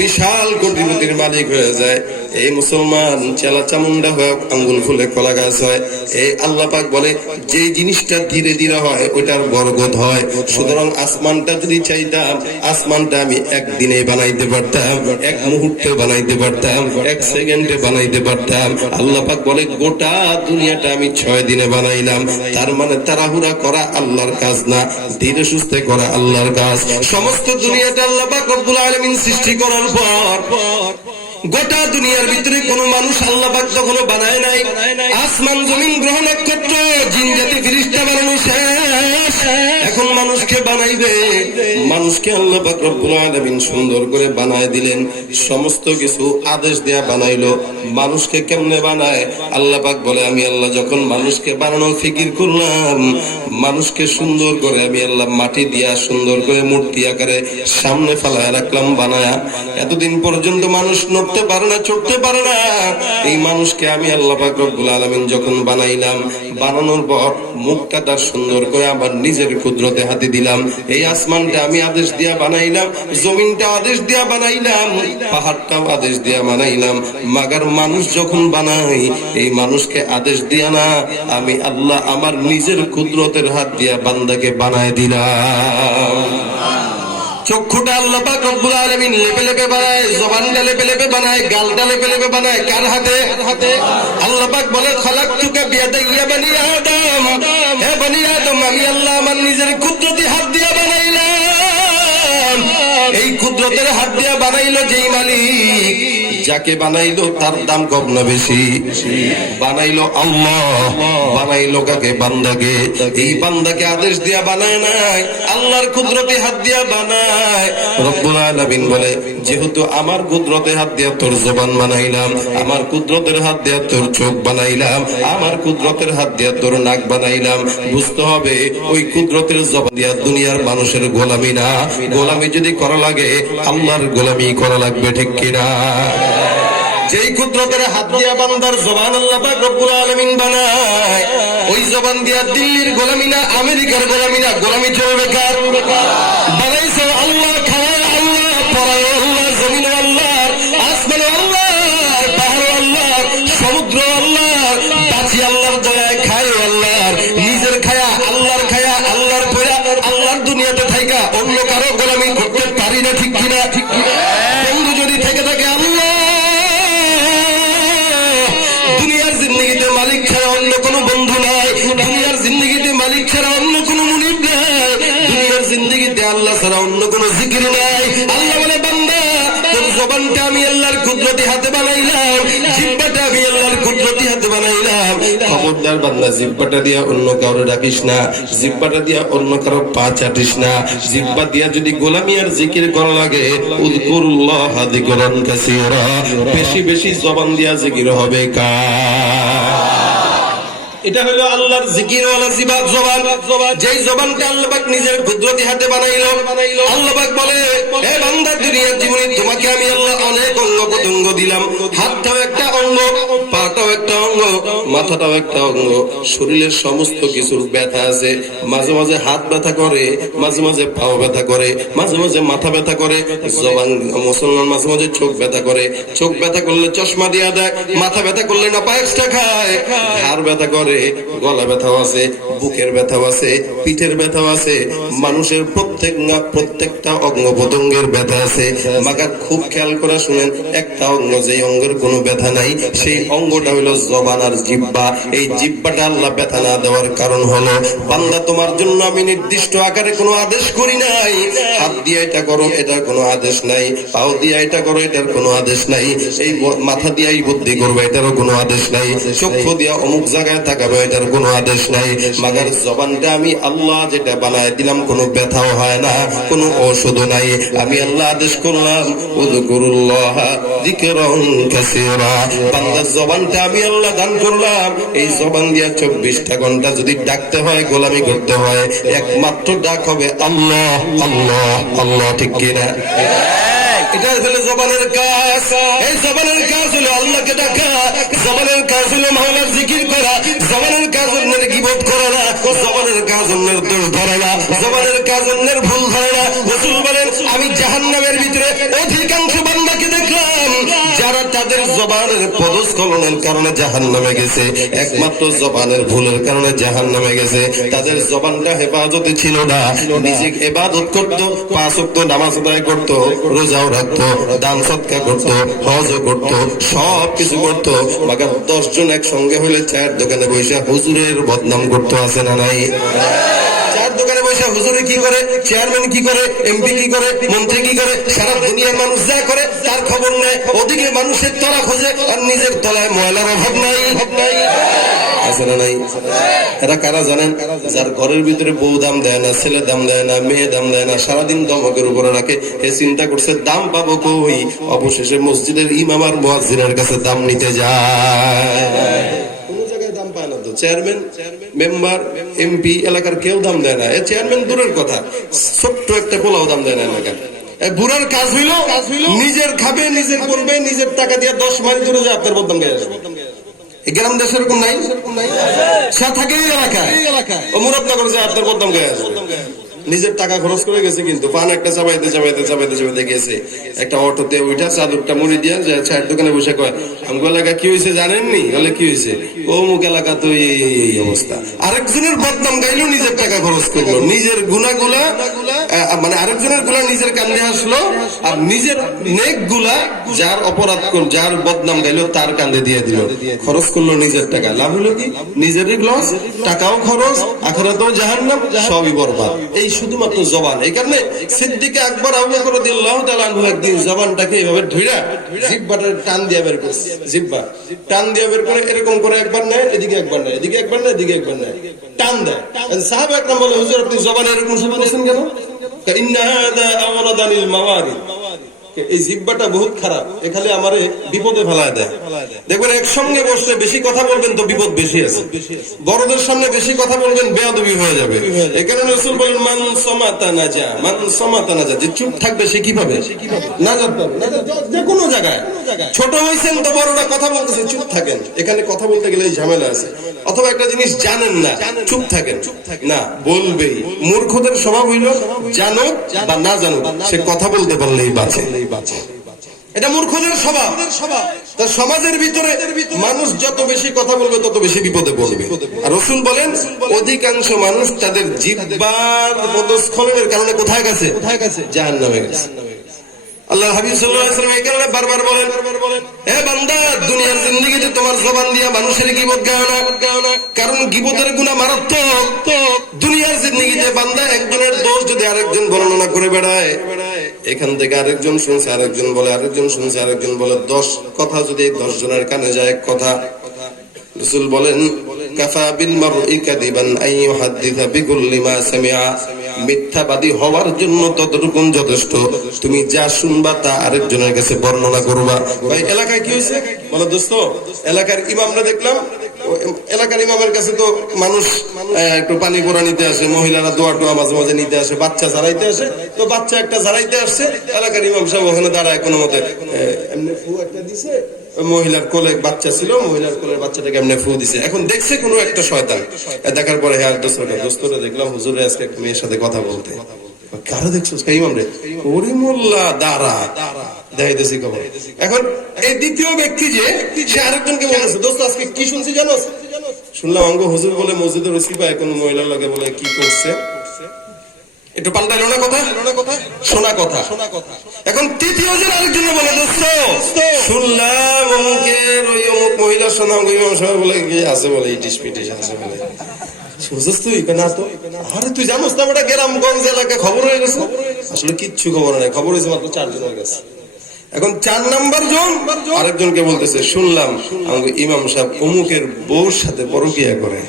বিশাল কোটিপতির মালিক হয়ে যায়। এই মুসলমান চেলা চামুন্ডা হয়ে আঙ্গুল ফুলে কলা গাছ হয়। এই আল্লাহ পাক বলে যে জিনিসটা ধীরে ধীরে হয় ওইটার বরকত হয়। সুতরাং আসমানটা যদি চাইতাম, আসমানটা আমি একদিনে বানাইতে পারতাম, এক মুহূর্তে বানাইতে পারতাম, এক সেকেন্ডে বানাইতে পারতাম। আল্লাহ পাক বলে গোটা দুনিয়াটা আমি 6 দিনে বানাইলাম। তার মানে তাড়াহুড়া করা আল্লাহর কাজ না, ধীরে সুস্থে করা আল্লাহর কাজ। সমস্ত দুনিয়াটা আল্লাহ পাক রব্বুল আলামিন সৃষ্টি করার পর গোটা দুনিয়ার ভিতরে কোন মানুষ আল্লাহ পাক তখনো বানায় নাই। আসমান জমিন গ্রহ নক্ষত্র জিন জাতি ফেরেশতা বানানো শেষ, এখন মানুষকে বানাইবে। মানুষকে আল্লাহ পাক রব্বুল আলামিন সুন্দর করে বানায় দিলেন, সমস্ত কিছু আদেশ দেয়া বানাইলো। মানুষকে কেমনে বানায়? আল্লাহ পাক বলে আমি আল্লাহ যখন মানুষকে বানানোর ফিকির করলাম, মানুষকে সুন্দর করে আমি আল্লাহ মাটি দিয়া সুন্দর করে মূর্তি আকারে সামনে ফেলায় রাখলাম বানায়া। এতদিন পর্যন্ত মানুষ নড়তে পারে না, চড়তে পারে না। এই মানুষকে আমি আল্লাহ পাক রব্বুল আলামিন যখন বানাইলাম, বানানোর পর মুখটা তার সুন্দর করে আমার নিজের কুদরতে হাতে দিলাম। এই আসমানটা আমি আদেশ দিয়া বানাইলাম, জমিনটা আদেশ দিয়া বানাইলাম, পাহাড়টাও আদেশ দিয়া বানাইলাম। মাগার মানুষ যখন বানাই, এই মানুষকে আদেশ দিয়া না, আমি আল্লাহ আমার নিজের কুদরতের হাত দিয়া বান্দাকে বানায় দিলাম। চক্ষুটা আল্লাহ পাক রব্বুল আলামিন লেপে লেপে বানায়, জবানটা লেপে লেপে বানায়, গালটা লেপে লেপে বানায়। কার হাতে? আল্লাহ পাক বলে খালাকতুকা বিয়াদাইয়া বানি আদম, হে বনি আদম আমি আল্লাহ আমার নিজের কুদরতি হাত দিয়া বানাইলাম। এই কুদরতের হাত দিয়া বানাইলো যেই মালিক, যাকে বানাইলো তার দাম কম না বেশি? বানাইলো আল্লাহ। বানাইলো কাকে? বান্দাকে। এই বান্দাকে আদেশ দিয়া বানায় নাই, আল্লাহর কুদরতে হাত দিয়া বানায়। রব্বুল আলামিন বলে যেহেতু আমার কুদরতে হাত দিয়া তোর জবান বানাইলাম, আমার কুদরতের হাত দিয়া তোর চোখ বানাইলাম, আমার কুদরতের হাত দিয়া তোর নাক বানাইলাম, বুঝতে হবে ওই কুদরতের জবান দিয়া দুনিয়ার মানুষের গোলামি না, গোলামি যদি করা লাগে আল্লাহর গোলামি করা লাগবে, ঠিক কিনা? যেই কুদরতের হাত দিয়া বান্দার জবান আল্লাহ পাক রব্বুল আলামিন বানায়, ওই জবান দিয়া দিল্লির গোলামি না, আমেরিকার গোলামি না, গোলামি চলবে কার? বানাইছে আল্লাহ, খাওয়ায় আল্লাহ, পড়ায় আল্লাহ, জমিন আল্লাহ, আসমান আল্লাহ, পাহাড় আল্লাহ, সমুদ্র আল্লাহ, বাঁচি আল্লাহর দয়ায়, খায় আল্লাহর, নিজের খায়া আল্লাহর, খায়া আল্লাহর পয়রা আল্লাহর দুনিয়াতে থাইকা অন্য কারো গোলামি করতে পারি না, ঠিক কিনা? ঠিক কিনা? বন্ধু যদি থেকে থাকে আল্লাহ, দুনিয়ার জিন্দগিতে মালিক ছাড়া অন্য কোনো বন্ধু নাই, দুনিয়ার জিন্দগিতে মালিক ছাড়া অন্য কোনো মুনিব নাই, দুনিয়ার জিন্দগিতে আল্লাহ ছাড়া অন্য কোনো জিকির নাই। আল্লাহ বলে বান্দা তোর জবানটা আমি আল্লাহর কুদরতি হাতে বানাইলাম, জিহ্বাটা আমি আল্লাহর কুদরতি হাতে বানাইলাম। খবরদার বান্দা, জিহ্বাটা দিয়া অন্য কাউরে ডাকিস না, জিহ্বাটা দিয়া অন্য কারো পা চাটিস না। জিহ্বা দিয়া যদি গোলামি আর জিকির করা লাগে, উযকুরুল্লাহ যিকরান কাসীরা, বেশি বেশি জবান দিয়া জিকির হবে এটা হলো আল্লাহর জিকিরওয়ালা জবান, যেই জবানটা আল্লাহ পাক নিজের কুদরতি হাতে বানাইলো। আল্লাহ পাক বলে, হে বান্দা, দুনিয়ার জীবনে তোমাকে আমি আল্লাহ অনেক অঙ্গ প্রত্যঙ্গ দিলাম। হাতটাও একটা অঙ্গ, পাটাও একটা অঙ্গ, মাথাটাও একটা অঙ্গ, শরীরের সমস্ত কিছুর ব্যথা আছে। মাঝে মাঝে হাত ব্যথা করে, মাঝে মাঝে পাও ব্যথা করে, মাঝে মাঝে মাথা ব্যথা করে। জবান মুসলমান মাঝে মাঝে চোখ ব্যথা করে, চোখ ব্যথা করলে চশমা দিয়া দেয়, মাথা ব্যথা করলে না পা এক্সট্রা খায়, ঘাড় ব্যথা করে, গলা ব্যথাও আছে, বুকের ব্যথাও আছে, পিঠের ব্যথাও আছে। মানুষের প্রত্যেকটা অঙ্গ প্রত্যঙ্গের ব্যথা আছে। মাগার খুব খেয়াল করে শুনেন, একটা অঙ্গ যেই অঙ্গের কোনো ব্যথা নাই, সেই অঙ্গটা হলো জবান আর জিহ্বা। এই জিহ্বাটা আল্লাহ ব্যথা না দেওয়ার কারণ হলো, বান্দা তোমার জন্য আমি নির্দিষ্ট আকারে কোনো আদেশ করি নাই। হাত দিয়ে এটা করো, এটার কোনো আদেশ নাই। পাও দিয়ে এটা করো, এটার কোনো আদেশ নাই। এই মাথা দিয়ে এই বুদ্ধি করবে, এটারও কোনো আদেশ নাই। চক্ষু দিয়ে অমুক জায়গায় তাকাবে, এটার কোনো আদেশ নাই। মাগার জবানটা আমি আল্লাহ যেটা বানায় দিলাম, কোনো ব্যথাও হয় না, কোনো ঔষধও নাই। আমি আল্লাহ আদেশ করলাম, উযকুরুল্লাহ যিকরান কাসীরা। বান্দার জবানটা আমি আল্লাহ দান করলাম। এই জবান দিয়া 24টা ঘন্টা যদি ডাকতে হয়, গোলামি করতে হয়, একমাত্র ডাক হবে আল্লাহ আল্লাহ আল্লাহ, ঠিক কিনা? এটা হলো জবানের কাজ। এই জবানের কাজ হলো আল্লাহকে ডাকা, জবানের কাজ হলো মাওলার জিকির করা, জবানের কাজ অন্যের গীবত করে না, জবানের কাজ অন্যের দোষ ধরে না, জবানের কাজ অন্যের ভুল ধরে না। রাসূল বলেন, আমি জাহান্নামের ভিতরে অধিকাংশ বান্দাকে দেখলাম যারা তাদের জবানের পদস্খলনের কারণে জাহান্নামে গেছে, একমাত্র জবানের ভুলের কারণে জাহান্নামে গেছে। তাদের জবানটা হেফাজতে ছিল না, নিজে ইবাদত করত, 5 ওয়াক্ত নামাজ আদায় করত, রোজাও রাখতো, দান সদকা করতো, হজও করতো, সব কিছু করতো। মাগার 10 জন একসঙ্গে হইলে চায়ের দোকানে বসে হুজুরের বদনাম করতো, আছে না নাই? চায়ের দোকানে বসে হুজুরে কি করে, চেয়ারম্যান কি করে, এমপি কি করে, মন্ত্রী কি করে, সারা দুনিয়ার মানুষ যা করে তার খবর নেয়। ওদিকে মানুষের তলা খোঁজে, আর নিজের তলায় ময়লার অভাব নাই। আছে না নাই? এরা কারা জানেন? যার ঘরের ভিতরে বউ দাম দেয় না, ছেলে দাম দেয় না, মেয়ে দাম দেয় না, সারাদিন দমকের উপরে রাখে। এ চিন্তা করছে দাম পাবো কই, অবশেষে মসজিদের ইমাম আর মুয়াজ্জিনের কাছে দাম নিতে যায়। কোনো জায়গায় দাম পায় না তো। চেয়ারম্যান, মেম্বার, এমপি, এলাকার কেউ দাম দেয় না। এ চেয়ারম্যান দূরের কথা, ছোট্ট একটা পোলাও দাম দেয় না এলাকার। বুড়ার কাজ হইলো নিজের খাবে, নিজের করবে, নিজের টাকা দিয়ে 10 মাইল দূরে যায় আপনার বদনাম গায়ে আসবে। গ্রাম দেশে এরকম নাই, সে থাকে এই এলাকায়, ও মুরাদনগর যায় আপনার বদনাম গায়ে আসবে। নিজের টাকা খরচ করে গেছে, কিন্তু পান একটা চাবাইতে চাবাইতে চাবাইতে চাবাইতে গেছে। একটা অটোতে উঠা চাদরটা মুড়ি দিয়া চায়ের দোকানে বসে কয়, আমগো এলাকা কি হয়েছে জানেননি? বলে কি হয়েছে? অমুক এলাকা তো এই অবস্থা। আরেকজনের বদনাম গাইলো, নিজের টাকা খরচ করলো, নিজের গুনাগুলা মানে আরেকজনের গুলা নিজের কান্দে আসলো, আর নিজের নেক গুলা যার অপরাধ করল, যার বদনাম গাইলো তার কান্দে দিয়ে দিল। খরচ করলো নিজের টাকা, লাভ হলো কি? নিজেরই লস, টাকাও খরচ, আখিরাতেও জাহান্নাম, সবই বরবাদ। এই শুধুমাত্র জবান। এই কারণে সিদ্দিক আকবর আবু বকর রাদিয়াল্লাহু তাআলা আনহু একদিন জবানটাকে এইভাবে ধইরা জিহ্বাটা টান দিয়ে বের করছে। জিহ্বা টান দিয়ে বের করে এরকম করে একবার নেয়, এদিকে একবার নেয়, এদিকে একবার নেয়, এদিকে একবার নেয়, টান দেয়। সাহাবা একরাম বলে, হুজুর আপনি জবানে এরকম শুরু করছেন কেন? ইন্না হাযা আমরাদানিল মাওয়ারিদ, এই জিহ্বাটা বহুত খারাপ, এখানে আমারে বিপদে ফেলায় দেয়। দেখবেন একসঙ্গে বসে বেশি কথা বলবেন তো বিপদ বেশি আছে, বড়দের সামনে বেশি কথা বলবেন বেয়াদবি হয়ে যাবে। এই কারণে রাসূল বলেন, মান সামাতা নাজা, মান সামাতা নাজা, যে চুপ থাকবে সে কি পাবে? নাজাত পাবে। যে কোনো জায়গায় ছোট হইছেন তো বড়রা কথা বলতেছে, চুপ থাকেন। এখানে কথা বলতে গেলে এই ঝামেলা আছে। অথবা একটা জিনিস জানেন না, চুপ থাকেন, না বলবেই। মূর্খদের স্বভাব হইল জানুক বা না জানুক, সে কথা বলতে পারলেই বাঁচে। এটা মূর্খদের স্বভাব। তার সমাজের ভিতরে মানুষ যত বেশি কথা বলবে তত বেশি বিপদে পড়বে। আর রাসূল বলেন, অধিকাংশ মানুষ তাদের জিহ্বার পদস্খলনের কারণে কোথায় গেছে? জাহান্নামে গেছে। আল্লাহ হাবিব সাল্লাল্লাহু আলাইহি ওয়াসাল্লাম এই কারণে বারবার বলেন, হে বান্দা, দুনিয়ার জিন্দেগিতে তোমার জবান দিয়া মানুষের গীবত গাও না, কারণ গীবতের গুনাহ মারাত্মক। দুনিয়ার জিন্দেগিতে বান্দা একজনের দোষ যদি আরেকজন বর্ণনা করে বেড়ায়, এখান থেকে আরেকজন শুনছে, আরেকজন বলে, আরেকজন শুনছে, আরেকজন বলে, 10 কথা যদি 10 জনের কানে যায়, এক কথা। রাসূল বলেন, কাফা বিল মারই কাদিবান আন ইউহাদ্দিসা বিকুল্লি মা সামিআ, মিথ্যাবাদী হওয়ার জন্য ততটুকুন যথেষ্ট, তুমি যা শুনবা তা আরেকজনের কাছে বর্ণনা করবা। ভাই এলাকায় কি হয়েছে বলো দোস্ত, এলাকার ইমামরা দেখলাম, এলাকার ইমামের কাছে তো মানুষ একটু পানি পোড়া নিতে আসে, মহিলারা দোয়া টোয়া মাঝে মাঝে নিতে আসে, বাচ্চা জারাইতে আসে, তো বাচ্চা একটা জারাইতে আসছে, এলাকার ইমাম সাহেব ওখানে দাঁড়ায় কোনো মতে এমনি ফু একটা দিছে, মহিলার কোলে বাচ্চা ছিল, মহিলার কোলের বাচ্চাটাকে এমনি ফু দিছে। এখন দেখছে কোনো একটা শয়তান, দেখার পরে হ্যাঁ দোস্তরা দেখলাম হুজুরে আজকে একটা মেয়ের সাথে কথা বলতে। কারো দেখছো ইমাম রে? ওরে মোল্লা দাঁড়া, দেখাইতেছি খবর। এখন এই দ্বিতীয় ব্যক্তি যে, সে আরেকজনকে বলেছে, দোস্ত আজকে কি শুনছি জানো? শুনলাম অঙ্গ হুজুর বলে মসজিদের ওসিফায় কোন মহিলার লাগে বলে কি করছে, একটু পাল্টাইলো না কথা, শোনা কথা। এখন তৃতীয় জন আরেকজন বলে, দোস্ত শুনলাম অমুকের ওই অমুক মহিলার শোনা ইমাম সাহেব বলে কি আছে বলে, ইটিস পিটিস আছে বলে। তুই না তো, আরে তুই জানোস না ওটা গ্রামগঞ্জ এলাকা খবর হয়ে গেছে। আসলে কিচ্ছু খবর নেই, খবর হয়েছে মাত্র 4 জনের কাছে। এখন 4 নাম্বার জন আরেকজনকে বলতেছে, শুনলাম আমাকে ইমাম সাহেব অমুকের বউর সাথে পরকিয়া করে।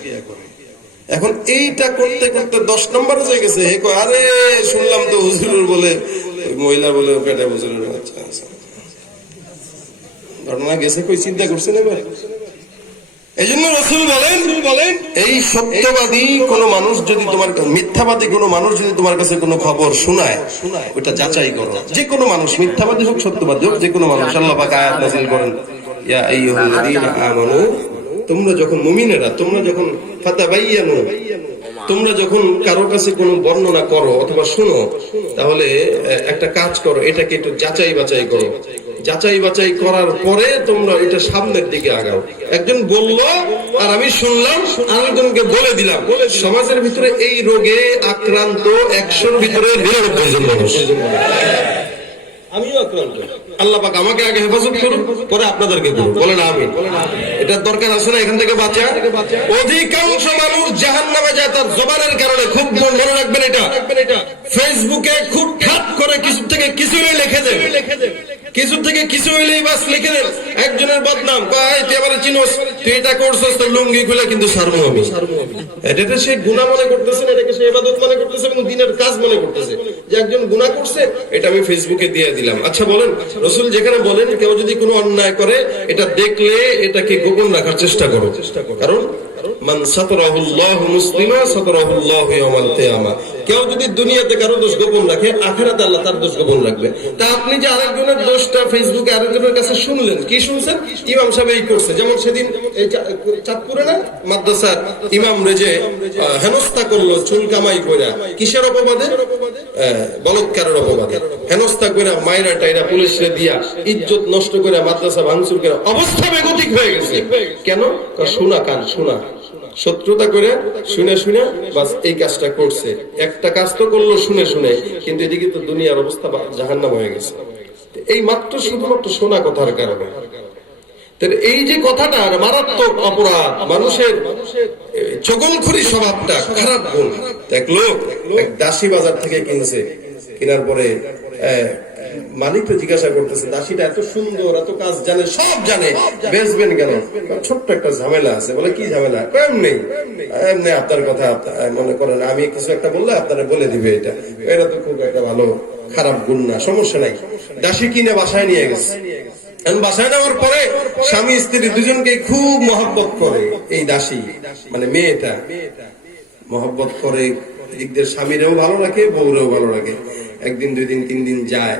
এখন এইটা করতে করতে 10 নম্বরে হয়ে গেছে। হে কয়, আরে শুনলাম তো হুজুর বলে মহিলা বলে পেটে হুজুরের বাচ্চা আছে। ঘটনা গেছে, কই চিন্তা করছেন এবার? এই জন্য রাসূল বলেন, এই সত্যবাদী কোন মানুষ যদি তোমার, মিথ্যাবাদী কোন মানুষ যদি তোমার কাছে কোনো খবর শোনায়, ওটা যাচাই করো। যে কোনো মানুষ, মিথ্যাবাদী হোক সত্যবাদী হোক, যে কোনো মানুষ। আল্লাহ পাক আয়াত নাযিল করেন, ইয়া আইয়ুহাল্লাযীনা আমানু, তোমরা যখন মুমিনেরা, তোমরা যখন ফাতাবাইয়ানু, তোমরা যখন কারো কাছে কোনো বর্ণনা করো অথবা শুনো, তাহলে একটা কাজ করো, এটাকে একটু যাচাই বাছাই করো। যাচাই বাছাই করার পরে তোমরা এটা সামনের দিকে আগাও। একজন বললো আর আমি শুনলাম, আরেকজনকে বলে দিলাম। সমাজের ভিতরে এই রোগে আক্রান্ত 100-র ভিতরে 99 জন মানুষ। আমিও আক্রান্ত। আল্লাহ পাক আমাকে আগে হেফাজত করুন, পরে আপনাদেরকে করুন। বলেন আমিন। এটার দরকার আছে না এখান থেকে বাঁচা? অধিকাংশ মানুষ জাহান্নামে যায় তার জবানের কারণে। খুব মনে রাখবেন এটা। ফেসবুকে খুব ঠাট করে কিছু থেকে কিছু লিখে দেন, কিছু থেকে কিছু হইলেই বাস লিখে দেন। একজনের বদনাম, কয় তুই এবারে চিনোস, তুই এটা করছস, তোর লুঙ্গি খুলে কিন্তু সারবো আমি। এটা সে গুনাহ মনে করতেছে, এটাকে সে ইবাদত মনে করতেছে এবং দিনের কাজ মনে করতেছে যে একজন গুনাহ করছে, এটা আমি ফেসবুকে দিয়ে দিলাম। আচ্ছা বলেন, রাসূল যেখানে বলেন কেউ যদি কোনো অন্যায় করে, এটা দেখলে এটাকে গোপন রাখার চেষ্টা করো। কারণ মান সাতারাহুল্লাহু মুসলিমা সাতারাহুল্লাহু ইয়াওমাল কিয়ামা, কেউ যদি দুনিয়াতে কারো দোষ গোপন রাখে, আখিরাতে আল্লাহ তার দোষ গোপন রাখবে। তা আপনি যে আরেকজনের দোষটা ফেসবুকে আরেকজনের কাছে শুনলেন, কি শুনছেন? ইমাম সাহেব এই করছে। যেমন সেদিন চাঁদপুরে না মাদ্রাসার ইমাম রেজে হেনস্থা করলো চুল কামাই কইরা, কিসের অপবাদে? বলৎকারের অপবাদে হেনস্থা কইরা, মাইরা টাইরা পুলিশে দিয়া, ইজ্জত নষ্ট করে, মাদ্রাসা ভাঙচুর করে, অবস্থা বেগতিক হয়ে গেছে। কেন? শোনা কান শোনা, শত্রুতা করে শুনে শুনে বাস এই কাজটা করছে। একটা কাজ তো করলো শুনে শুনে, কিন্তু এদিকে তো দুনিয়ার অবস্থা জাহান্নাম হয়ে গেছে। এই মাত্র শুধুমাত্র শোনা কথার কারণে। এই যে কথাটা মারাত্মক অপরাধ, মানুষের চগলখড়ি স্বভাবটা খারাপ গুণ। এক লোক এক দাসী বাজার থেকে কিনছে, কেনার পরে মালিককে জিজ্ঞাসা করতেছে, দাসীটা এত সুন্দর, এত কাজ জানে, সব জানে, বেচবেন কেন? ছোট্ট একটা ঝামেলা আছে। বলে কি ঝামেলা? এমনি এমনি আপনার কথা মনে করেন আমি কিছু একটা বললে আপনারা বলে দিবে, এটা এটা তো খুব একটা ভালো খারাপ গুণ না, সমস্যা নাই। দাসী কিনে বাসায় নিয়ে গেছে। বাসায় নেওয়ার পরে স্বামী স্ত্রী দুজনকে খুব মহব্বত করে। এই দাসী মানে মেয়েটা মহব্বত করে, দিকদের স্বামীরেও ভালো রাখে, বউরেও ভালো রাখে। একদিন, 2 দিন, 3 দিন যায়,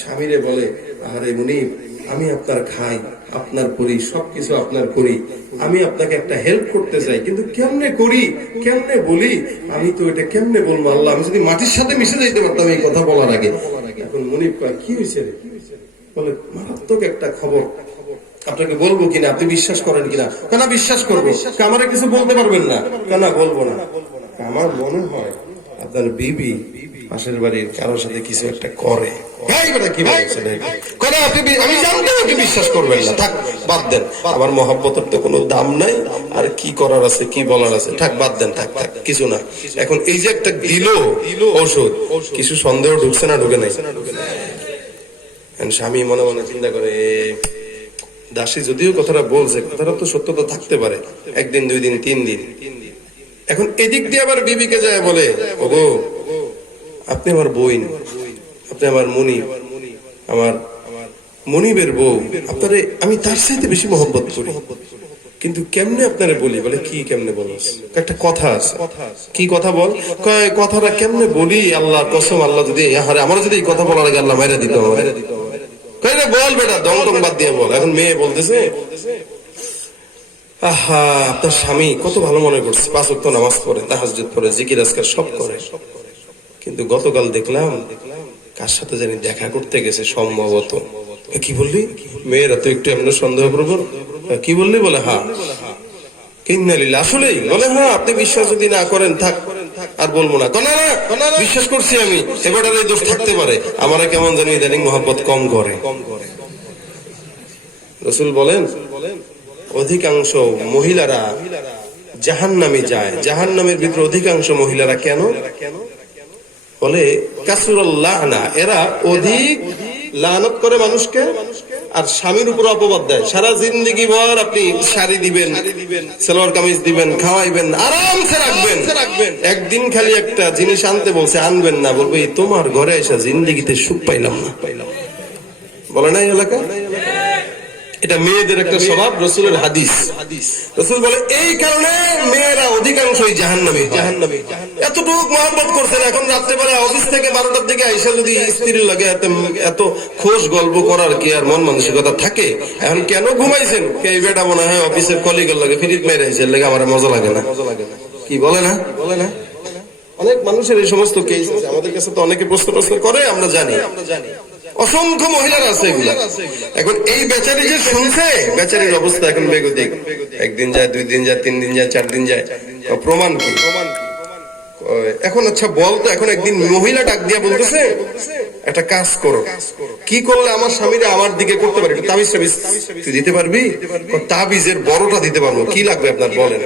স্বামীরে বলে, আরে মুনিব, আমি আপনার খাই, আপনার করি, সবকিছু আপনার করি, আমি আপনাকে একটা হেল্প করতে চাই, কিন্তু কেমনে করি, কেমনে বলি, আমি তো এটা কেমনে বলবো? আল্লাহ, আমি যদি মাটির সাথে মিশে যাইতে পারতাম এই কথা বলার আগে। এখন মুনিব কয়, কি হয়েছে রে? বলে, মারাত্মক একটা খবর, আপনাকে বলবো কিনা, আপনি বিশ্বাস করেন কিনা? কেন বিশ্বাস করবো? আমারে কিছু বলতে পারবেন না? কেন বলবো না? আমার মনে হয় আপনার বিবি পাশের বাড়ির কারোর সাথে কিছু একটা করে, ভাই বেটা কি বলছেন করে আপনি আমি জানতাম আপনি বিশ্বাস করবেন না, থাক বাদ দেন, আমার মহব্বতের তো কোনো দাম নাই, আর কি করার আছে কি বলার আছে, থাক বাদ দেন, থাক থাক কিছু না। এখন এই যে একটা দিল ঔষধ, কিছু সন্দেহ ঢুকছে না ঢুকে নাই? স্বামী মনে মনে চিন্তা করে দাসী যদিও কথাটা বলছে, কথাটা তো সত্যতা থাকতে পারে, একদিন দুই দিন তিন দিন। এখন এদিক দিয়ে আবার বিবিকে যায় বলে, ওগো আপনি আমার বইন, আপনি আমার মনিব, আমার মনিবের বউ, আপনারে আমি তার সাথে বেশি মহব্বত করি, কিন্তু কেমনে আপনারে বলি? বলে কি কেমনে বলস? একটা কথা আছে, কি কথা বল? কয় কথাটা কেমনে বলি, আল্লাহর কসম, আল্লাহ যদি আমার যদি এই কথা বলার আগে আল্লাহ মাইরা দিত, বল বেটা দম বাদ দিয়ে বল। এখন মেয়ে বলতেছে, আহা আপনার স্বামী কত ভালো মনে করছে, 5 ওয়াক্ত নামাজ পড়ে, তাহাজ্জুদ পড়ে, জিকির আজকার সব করে, কিন্তু গতকাল দেখলাম কার সাথে জানি দেখা করতে গেছে সম্ভবত। কি বললি? মেয়েরা তো একটু এমন সন্দেহ প্রবল, কি বললি? বলে হ্যাঁ। কিন্নালিল্লাহ, আসলেই? বলে হ্যাঁ। আপনি বিশ্বাস যদি না করেন থাক, আর বলবো না। না বিশ্বাস করছি আমি, এবার এই দোষ থাকতে পারে, আমারে কেমন জানি ইদানিং মহব্বত কম করে। রাসূল বলেন অধিকাংশ মহিলারা জাহান্নামে যায়। জাহান্নামের ভিতরে অধিকাংশ মহিলারা কেন? বলে কাসুরাল্লাহ না, এরা অধিক লানত করে মানুষকে, আর স্বামীর উপর অপবাদ দেয়। সারা জিন্দেগি ভর আপনি শাড়ি দিবেন, সালোয়ার কামিজ দিবেন, খাওয়াইবেন, আরামসে রাখবেন, একদিন খালি একটা জিনিস আনতে বলছে আনবেন না, বলবে তোমার ঘরে এসে জিন্দেগিতে সুখ পাইলাম না। বলে নাই এলাকা? এটা মেয়েদের একটা স্বভাব, রাসূলের হাদিস। রাসূল বলে এই কারণে মেয়েরা অধিকাংশই জাহান্নামী। এতটুকু মহব্বত করছেন, এখন রাত্রেবেলা অফিস থেকে 12টার দিকে আইসা যদি স্ত্রীর লাগে এত খোশ গল্প করার কি আর মন মানসিকতা থাকে? এখন কেন ঘুমাইছেন? এই বেটা মনে হয় অফিসের কলিগের লাগে ফিরিত মেরে আইসে, লাগে আমার মজা লাগে না, কি বলে না? অনেক মানুষের এই সমস্ত কেস আছে, আমাদের কাছে তো অনেকে প্রশ্ন করে, আমরা জানি অসংখ্য মহিলার আছে এগুলা। এখন এই বেচারি যে শুনছে, বেচারির অবস্থা এখন বেগতিক। একদিন যায়, 2 দিন যায়, 3 দিন যায়, 4 দিন যায়, প্রমাণ কি? এখন আচ্ছা বলতো, এখন একদিন মহিলা ডাক দিয়া বলতেছে একটা কাজ করো, কি করলে আমার স্বামীরা আমার দিকে করতে পারে, তাবিজ তুই দিতে পারবি? তাবিজের বড়টা দিতে পারবো, কি লাগবে আপনার বলেন।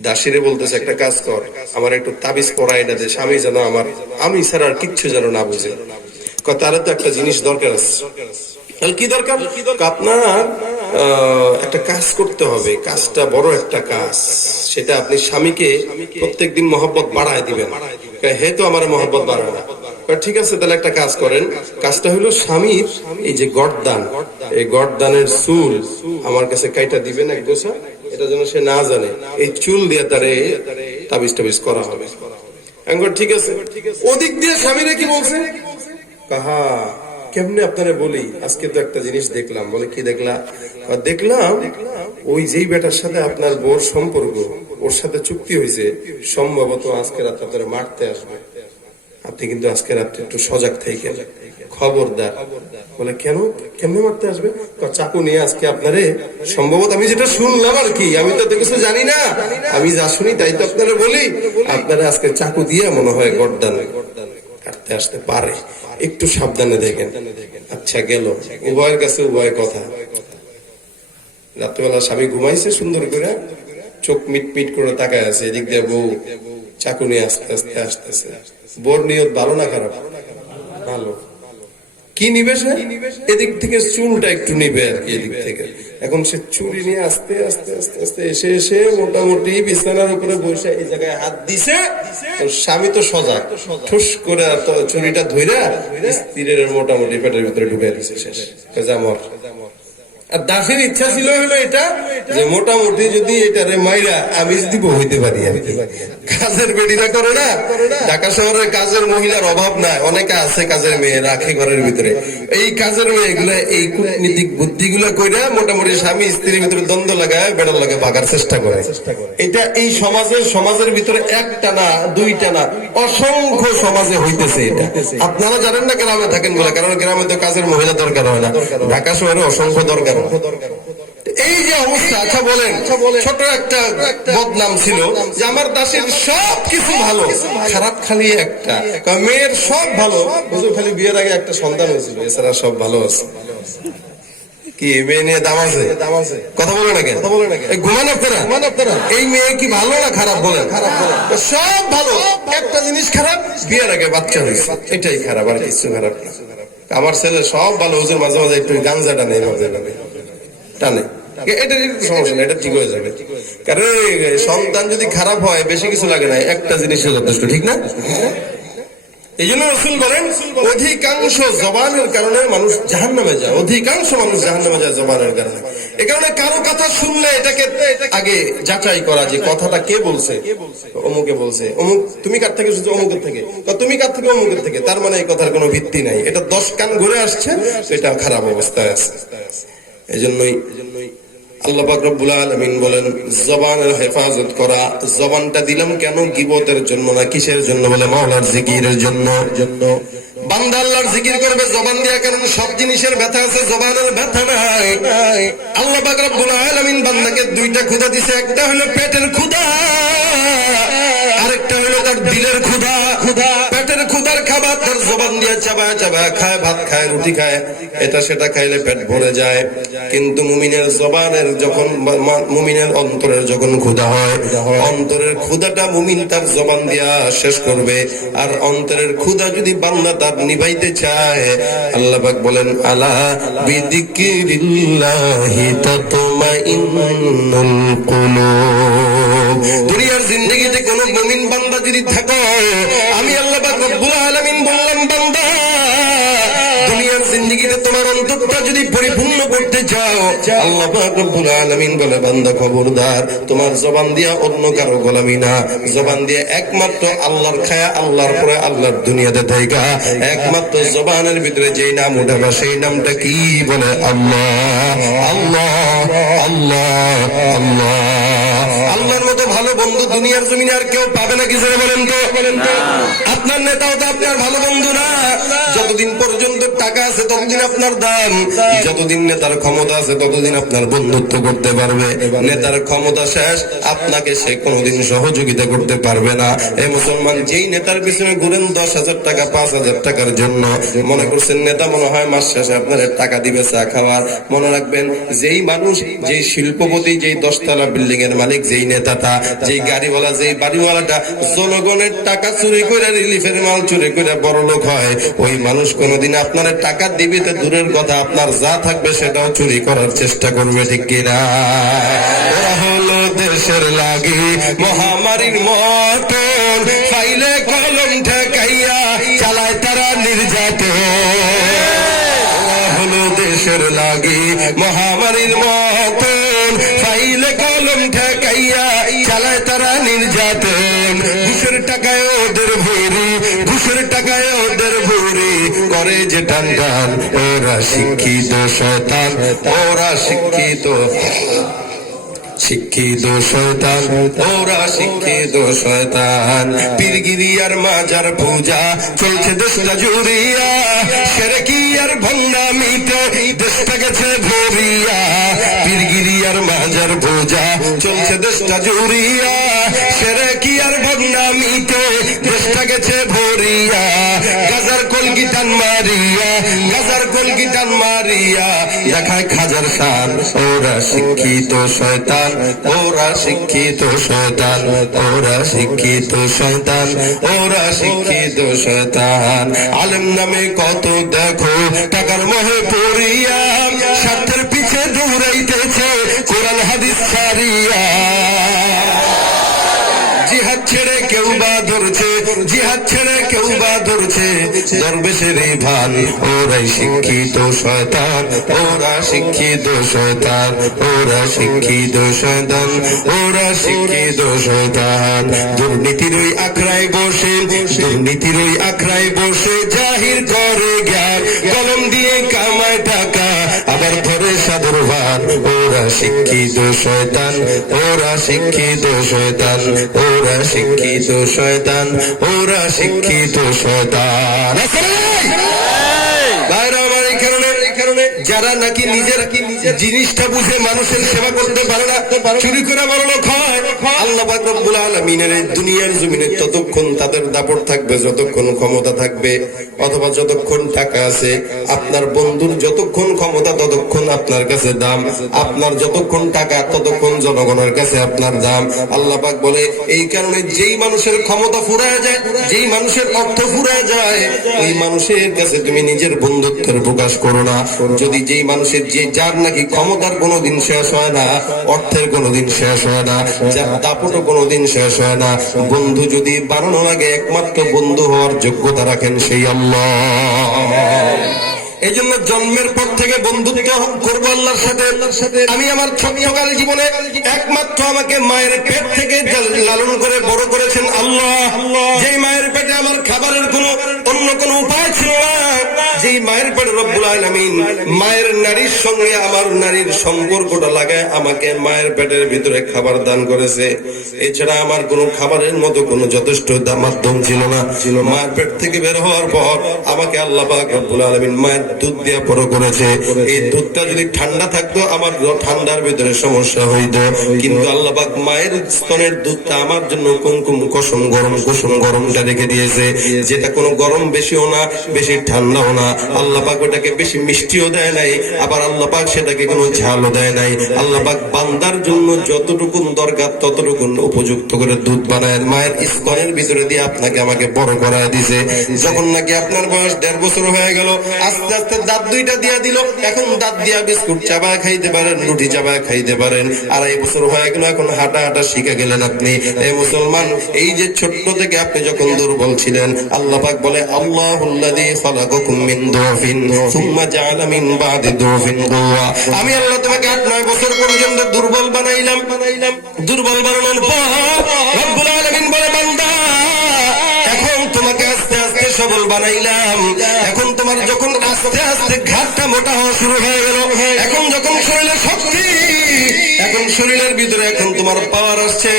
দাসীরে বলতেছে একটা কাজ কর, আমার একটু তাবিজ পড়াই না দে, স্বামী যেন আমার আমি ছাড়া আর কিচ্ছু যেন না বুঝে। তারা তো একটা জিনিস দরকার আছে। কি দরকার? আপনার একটা কাজ করতে হবে, কাজটা বড় একটা কাজ, সেটা আপনি স্বামীকে প্রত্যেকদিন মহব্বত বাড়ায় দিবেন। হে তো আমার মহব্বত বাড়ায় না। ঠিক আছে, তাহলে একটা কাজ করেন, কাজটা হলো স্বামীর এই যে গর্দান, এই গর্দানের চুল আমার কাছে কাইটা দিবেন এক গোছা, এটা যেন সে না জানে, এই চুল দিয়ে তারে তাবিজ টাবিজ করা হবে। ঠিক আছে। ওদিক দিয়ে স্বামীরা কি বলছে, কাহা কেমনে আপনারা বলি, আজকে তো একটা জিনিস দেখলাম। বলে কি দেখলাম? দেখলাম ওই যেই বেটার সাথে আপনার বোর সম্পর্ক, ওর সাথে চুক্তি হয়েছে, সম্ভবত আজকে রাত আপনারা মারতে আসবে, আপনি কিন্তু আজকে রাত্রে একটু সজাগ থেকে খবরদার। বলে কেন, কেমনে মারতে আসবে? চাকু নিয়ে আজকে আপনারে, সম্ভবত আমি যেটা শুনলাম আর কি, আমি তো কিছু জানি না, আমি যা শুনি তাই তো আপনারা বলি, আপনারা আজকে চাকু দিয়ে মনে হয় গর্দানে কাটতে আসতে পারে, একটু সাবধানে দেখেন। আচ্ছা গেল, উভয়ের কাছে উভয় কথা। রাত্রেবেলা স্বামী ঘুমাইছে সুন্দর করে, চোখ মিট মিট করে তাকায় আছে, এদিক দিয়ে বউ চাকু নিয়ে আস্তে আস্তে আসতেছে। বোর নিয়ত ভালো না খারাপ? ভালো। কি নিবে সে? এদিক থেকে চুলটা একটু নিবে আর কি, এদিক থেকে। এখন সে চুরি নিয়ে আস্তে আস্তে আস্তে আস্তে এসে মোটামুটি বিছানার উপরে বসে এই জায়গায় হাত দিছে। স্বামী তো সজাগ, ঠুস করে চুরিটা ধইরা স্ত্রীর মোটামুটি পেটের ভিতরে ঢুকে দিছে, শেষ কাজামর। আর দাসের ইচ্ছা ছিল হলো এটা যে মোটামুটি যদি এটারে মাইরা আমি দিব হইতে পারি আর কি। কাজের বেডিরা করে না, ঢাকা শহরে কাজের মহিলার অভাব নাই, অনেকে আছে কাজের মেয়ে রাখে ঘরের ভিতরে। এই কাজের মেয়েগুলা এই কূটনীতিক বুদ্ধিগুলা কইরা মোটামুটি স্বামী স্ত্রীর ভিতরে দ্বন্দ্ব লাগায় বেড়ার লাগে ভাগার চেষ্টা করে। এটা এই সমাজের ভিতরে একটা না দুইটা না, অসংখ্য সমাজে হইতেছে এটা। আপনারা জানেন না গ্রামে থাকেন বলে, কারণ গ্রামে তো কাজের মহিলা দরকার হয় না, ঢাকা শহরে অসংখ্য দরকার। এই যে অবস্থা, আচ্ছা বলেন, ছোট একটা বদনাম ছিল যে আমার দাসের সব কিছু ভালো, খারাপ খালি একটা, মেয়ের সব ভালো, হুজুর খালি বিয়ের আগে একটা সন্তান হয়েছিল, এছাড়া সব ভালো আছে। কি মেয়ে নিয়ে দাম আছে? কথা বলে না কেন? ঘুমান আপনারা, এই মেয়ে কি ভালো না খারাপ? বলেন। সব ভালো, একটা জিনিস খারাপ, বিয়ের আগে বাচ্চা হয়েছে, এটাই খারাপ, আর কিছু খারাপ না। আমার ছেলে সব ভালো, হুজুর মাঝে মাঝে একটু গাঞ্জা টানে, টানে, এটা সমস্যা না, এটা ঠিক হয়ে যাবে। কারণ সন্তান যদি খারাপ হয় বেশি কিছু লাগে না, একটা জিনিসে যথেষ্ট, ঠিক না? এই জন্য রাসূল বলেন অধিকাংশ জবানের কারণে মানুষ জাহান্নামে যায়, অধিকাংশ মানুষ জাহান্নামে যায় জবানের কারণে। এ কারণে কারো কথা শুনলে এটাকে আগে যাচাই করা যে কথাটা কে বলছে, অমুকে বলছে, অমুক, তুমি কার থেকে শুনছো? অমুকের থেকে। তুমি কার থেকে? অমুকের থেকে। তার মানে এই কথার কোনো ভিত্তি নাই, এটা 10 কান ঘুরে আসছে, এটা খারাপ অবস্থায় আছে। এজন্যই আল্লাহ পাক রব্বুল আলামিন বলেন জবানের হেফাজত করা। জবানটা দিলাম কেন? গীবতের জন্য না, কিসের জন্য? বলে মাওলার জিকিরের জন্য। বান্দা আল্লাহর জিকির করবে জবান দিয়া, কারণ সব জিনিসের ব্যথা আছে, জবানের ব্যথা নাই। আল্লাহ পাক রব্বুল আলামিন বান্দাকে দুইটা ক্ষুধা দিছে, একটা হলো পেটের ক্ষুধা, আরেকটা হলো তার দিলের ক্ষুধা। পেটের ক্ষুধার খাবার তার জবান দিয়ে চাবায় চাবায় খায়, ভাত খায়, রুটি খায়, এটা সেটা খাইলে পেট ভরে যায়। কিন্তু মুমিনের জবানের যখন, মুমিনের অন্তরের যখন ক্ষুধা হয়, অন্তরের ক্ষুধাটা মুমিন তার জবান দিয়া শেষ করবে। আর অন্তরের ক্ষুধা যদি বান্দা তার নিভাইতে চায়, আল্লাহ পাক বলেন আলা বিযিকিরিল্লাহি তাতমাইন্নুল কুলুব। দুনিয়ার জিন্দেগিতে কোন মুমিন বান্দা যদি থাকে, আমি আল্লাহ পাক রব্বুল আলামিন বললাম বান্দা, দুনিয়ার জিন্দেগিতে তোমার অন্তরটা যদি পরিপূর্ণ করতে চাও, আল্লাহ পাক রব্বুল আলামিন বলে বান্দা খবরদার, তোমার জবান দিয়া অন্য কারো গোলামি না, জবান দিয়ে একমাত্র আল্লাহর খায়া, আল্লাহর পরে আল্লাহর দুনিয়াতে থাকা, একমাত্র জবানের ভিতরে যেই নাম উঠাবা সেই নামটা কি? বলে আল্লাহ, আল্লাহ, আল্লাহ, আল্লাহ। আল্লাহর মতো ভালো বন্ধু দুনিয়ার জমিনে আর কেউ পাবে না, কিছু বলেন তো? আপনার নেতাও তো আপনার ভালো বন্ধু না। যতদিন পর্যন্ত টাকা আছে ততদিন আপনার দাম, যতদিন নেতার ক্ষমতা আছে ততদিন আপনার বন্ধুত্ব করতে পারবে। নেতার ক্ষমতা শেষ, আপনাকে সে কোনোদিন সহযোগিতা করতে পারবে না। এই মুসলমান, যেই নেতার পিছনে ঘুরেন 10,000 টাকা 5,000 টাকার জন্য, মনে করছেন নেতা মনে হয় মাস শেষে আপনার টাকা দিবে চা খাওয়ার। মনে রাখবেন, যেই মানুষ, যেই শিল্পপতি, যেই 10 তলা বিল্ডিং এর মালিক, যেই নেতাটা, যেই গাড়িওয়ালা, যেই বাড়িওয়ালাটা জনগণের টাকা চুরি করে, রিলিফের মাল চুরি করে বড় লোক হয়, ওই মানুষ কোনোদিন আপনার টাকা দিবে তো দূরের কথা, আপনার যা থাকবে সেটাও চুরি করার চেষ্টা করবে, ঠিক কিনা? ওরা হলো দেশের লাগি মহামারীর মতন, ফাইলে কলম ঠেকাইয়া চালায় তারা নির্যাতন। ওরা হলো দেশের লাগি মহামারীর মতন, ফাইলে কলম ঠেকাইয়া চালায় তারা নির্যাতন। ঘুষের টাকায় ওদের ভুরি, ঘুষের টাকায় ওদের ভুরি, করে যে টান টান। ওরা শিক্ষিত শয়তান, ওরা শিক্ষিত, শিক্ষিত শয়তান, ওরা শিক্ষিত শয়তান। পীরগিরি আর মাজার পূজা চলছে দেশটা জুড়িয়া, শিরকি আর ভণ্ডামিতে দেশটা গেছে ভরিয়া। পীরগিরি আর মাজার পূজা চলছে দেশটা জুড়িয়া, শিরকি আর ভণ্ডামিতে দেশটা গেছে ভরিয়া। গাজার কলকি টান মারিয়া, গাজার কলকি টান মারিয়া দেখায় খাজার শান। ওরা শিক্ষিত শয়তান, ওরা শিক্ষিত শয়তান, ওরা শিক্ষিত শয়তান, ওরা শিক্ষিত শয়তান। আলেম নামে কত দেখো টাকার মোহে পড়িয়া, স্বার্থের পিছে দৌড়াইতেছে কোরআন হাদিস ছাড়িয়া। জিহাদ ছেড়ে কেউ বা ধরছে, জিহাদ ছেড়ে কেউ বা ধরছে দরবেশের ভান। ওরাই শিক্ষিত শয়তান, ওরা শিক্ষিত শয়তান, ওরা শিক্ষিত শয়তান, ওরা শিক্ষিত শয়তান। দুর্নীতির ওই আখড়ায় বসে, দুর্নীতির ওই আখড়ায় বসে জাহির করে জ্ঞান, কলম দিয়ে কামায় টাকা আবার ধরে সাদর ভান। ওরা শিক্ষিত শয়তান, ওরা শিক্ষিত শয়তান, ওরা শিক্ষিত শয়তান, ওরা শিক্ষিত শয়তান। বাইরে আমার এই কারণে যারা নাকি নিজের জিনিসটা বুঝে মানুষের সেবা করতে পারে না, চুরি করে বড়লোক হয়, আল্লাহ পাক রব্বুল আলামিনের এই দুনিয়ার জমিনে ততক্ষণ তাদের দাপট থাকবে যতক্ষণ ক্ষমতা থাকবে, অথবা যতক্ষণ টাকা আছে। আপনার বন্ধুর যতক্ষণ ক্ষমতা ততক্ষণ আপনার কাছে দাম, আপনার যতক্ষণ টাকা ততক্ষণ জনগণের কাছে আপনার দাম। আল্লাহ পাক বলে এই কারণে যেই মানুষের ক্ষমতা ফুরায় যায়, যেই মানুষের অর্থ ফুরায় যায়, ওই মানুষের কাছে তুমি নিজের বন্ধুত্বের প্রকাশ করো না। যদি যেই মানুষের যার নাকি ক্ষমতার কোনোদিন শেষ হয় না, অর্থের কোনোদিন শেষ হয় না, যার দাপটও কোনোদিন শেষ হয় না, বন্ধু যদি বানানো লাগে একমাত্র বন্ধু হওয়ার যোগ্যতা রাখেন সেই আল্লাহ। এই জন্য জন্মের পর থেকে বন্ধুত্ব করবো আল্লাহর সাথে। আমি আমার ছোটকাল জীবনে একমাত্র আমাকে মায়ের পেট থেকে লালন করে বড় করেছেন আল্লাহ। যেই মায়ের পেটে আমার খাবারের অন্য কোনো উপায় ছিল না, যেই মায়ের পেটে রব্বুল আলামিন মায়ের নারীর সঙ্গে আমার নারীর সম্পর্কটা লাগায় আমাকে মায়ের পেটের ভিতরে খাবার দান করেছে। এছাড়া আমার কোনো খাবারের মতো কোনো যথেষ্ট মাধ্যম ছিল না। মায়ের পেট থেকে বের হওয়ার পর আমাকে আল্লাহ পাক রব্বুল আলামিন মায়ের দুধ দিয়ে বড় করেছে। এই দুধটা যদি ঠান্ডা থাকতো আমার ঠান্ডার ভিতরে সমস্যা হইতো, কিন্তু আল্লাহ পাক মায়ের স্তনের দুধটা আমার জন্য কুমকুম কুসুম গরমটা রেখে দিয়েছে, যেটা কোনো গরম বেশিও না বেশি ঠান্ডাও না। আল্লাহ পাক ওটাকে বেশি মিষ্টিও দেয় নাই, আবার আল্লাহ পাক সেটাকে কোনো ঝালও দেয় নাই। আল্লাহ পাক বান্দার জন্য যতটুকু দরকার ততটুকু উপযুক্ত করে দুধ বানায় মায়ের স্তনের ভিতরে দিয়ে আপনাকে আমাকে বড় করায় দিছে। যখন নাকি আপনার বয়স 1.5 বছর হয়ে গেল, আস্তে আস্তে দাঁত দুইটা দিয়া দিল। এখন দাঁত দিয়া বিস্কুট চাবায় খাইতে পারেন, রুটি চাবায় খাইতে পারেন। 2.5 বছর হয়ে গেল, এখন হাঁটা শিখে গেলেন আপনি। এই মুসলমান, এই যে ছোট্ট থেকে আপনি যখন দুর্বল ছিলেন, আল্লাহ পাক বলে আল্লাহুল্লাযী খালাকাকুম মিন দুফিন সুম্মা জাআলা মিন বাদি দুফিন কুওয়া। আমি আল্লাহ তোমাকে 8-9 বছর পর্যন্ত দুর্বল বানাইলাম। দুর্বল বানানোর পর রব্বুল আলামিন বলে বান্দা এখন তোমাকে আস্তে আস্তে সবল বানাইলাম। এখন তোমার যখন আস্তে আস্তে ঘাটটা মোটা হওয়া শুরু হয়ে গেল, এখন যখন শরীরে শক্তি, এখন শরীরের ভিতরে এখন তোমার পাওয়ার আসছে,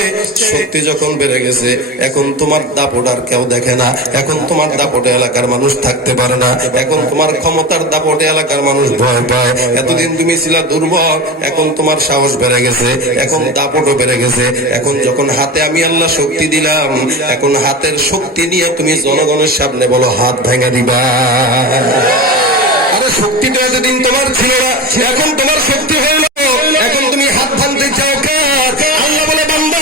শক্তি যখন বেড়ে গেছে, এখন তোমার দাপট আর কেউ দেখে না। এখন তোমার দাপটে এলাকার মানুষ থাকতে পারে না। এখন তোমার ক্ষমতার দাপটে এলাকার মানুষ ভয় পায়। এতদিন তুমি ছিলা দুর্বল, এখন তোমার সাহস বেড়ে গেছে, এখন দাপটও বেড়ে গেছে। এখন যখন হাতে আমি আল্লাহ শক্তি দিলাম, এখন হাতের শক্তি নিয়ে তুমি জনগণের সামনে বলো হাত ভেঙে দিবা। আরে শক্তি তো এতদিন তোমার ছিল না, এখন তোমার শক্তি হইল, এখন তুমি হাত ভাঙতে চাও কার? আল্লাহ বলে বান্দা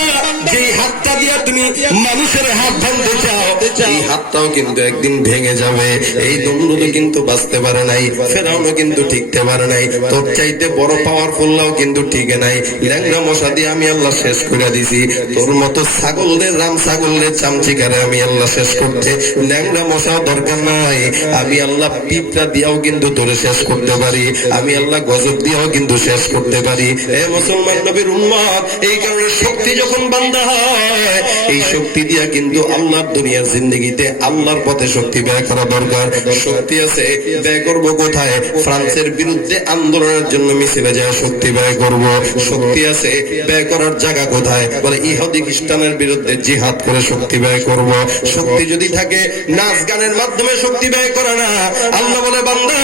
যেই হাতটা দিয়া তুমি মানুষের হাত ভাঙতে চাও, এই হাতটাও কিন্তু একদিন ভেঙে যাবে। এই নমরুদ কিন্তু বাঁচতে পারে নাই, ফেরাউনও কিন্তু টিকতে পারে নাই, তোর চাইতে বড় পাওয়ারফুলরাও কিন্তু টিকে নাই। ল্যাংড়া মশা দিয়ে আমি আল্লাহ শেষ করে দিছি। তোর মতো ছাগলদের রাম ছাগলদের চামচিকারে আমি আল্লাহ শেষ করতে, ল্যাংড়া মশাও দরকার নাই। আমি আল্লাহ পিঁপড়া দিয়েও কিন্তু তোরে শেষ করতে পারি, আমি আল্লাহ গজব দিয়েও কিন্তু শেষ করতে পারি। এ মুসলমান নবীর উম্মত, এই কারণে শক্তি যখন বান্দা হয়, এই শক্তি দিয়া কিন্তু আল্লাহর দুনিয়ার জিন্দেগিতে আল্লাহর পথে শক্তি ব্যয় করা দরকার। শক্তি আছে, ব্যয় করবো কোথায়? ফ্রান্সের বিরুদ্ধে আন্দোলনের জন্য মিছিলে যায় শক্তি ব্যয় করব। শক্তি আছে, ব্যয় করার জায়গা কোথায়? বলে ইহুদি খ্রিস্টানের বিরুদ্ধে জিহাদ করে শক্তি ব্যয় করব। শক্তি যদি থাকে নাচ গানের মাধ্যমে শক্তি ব্যয় করে না। আল্লাহ বলে বান্দা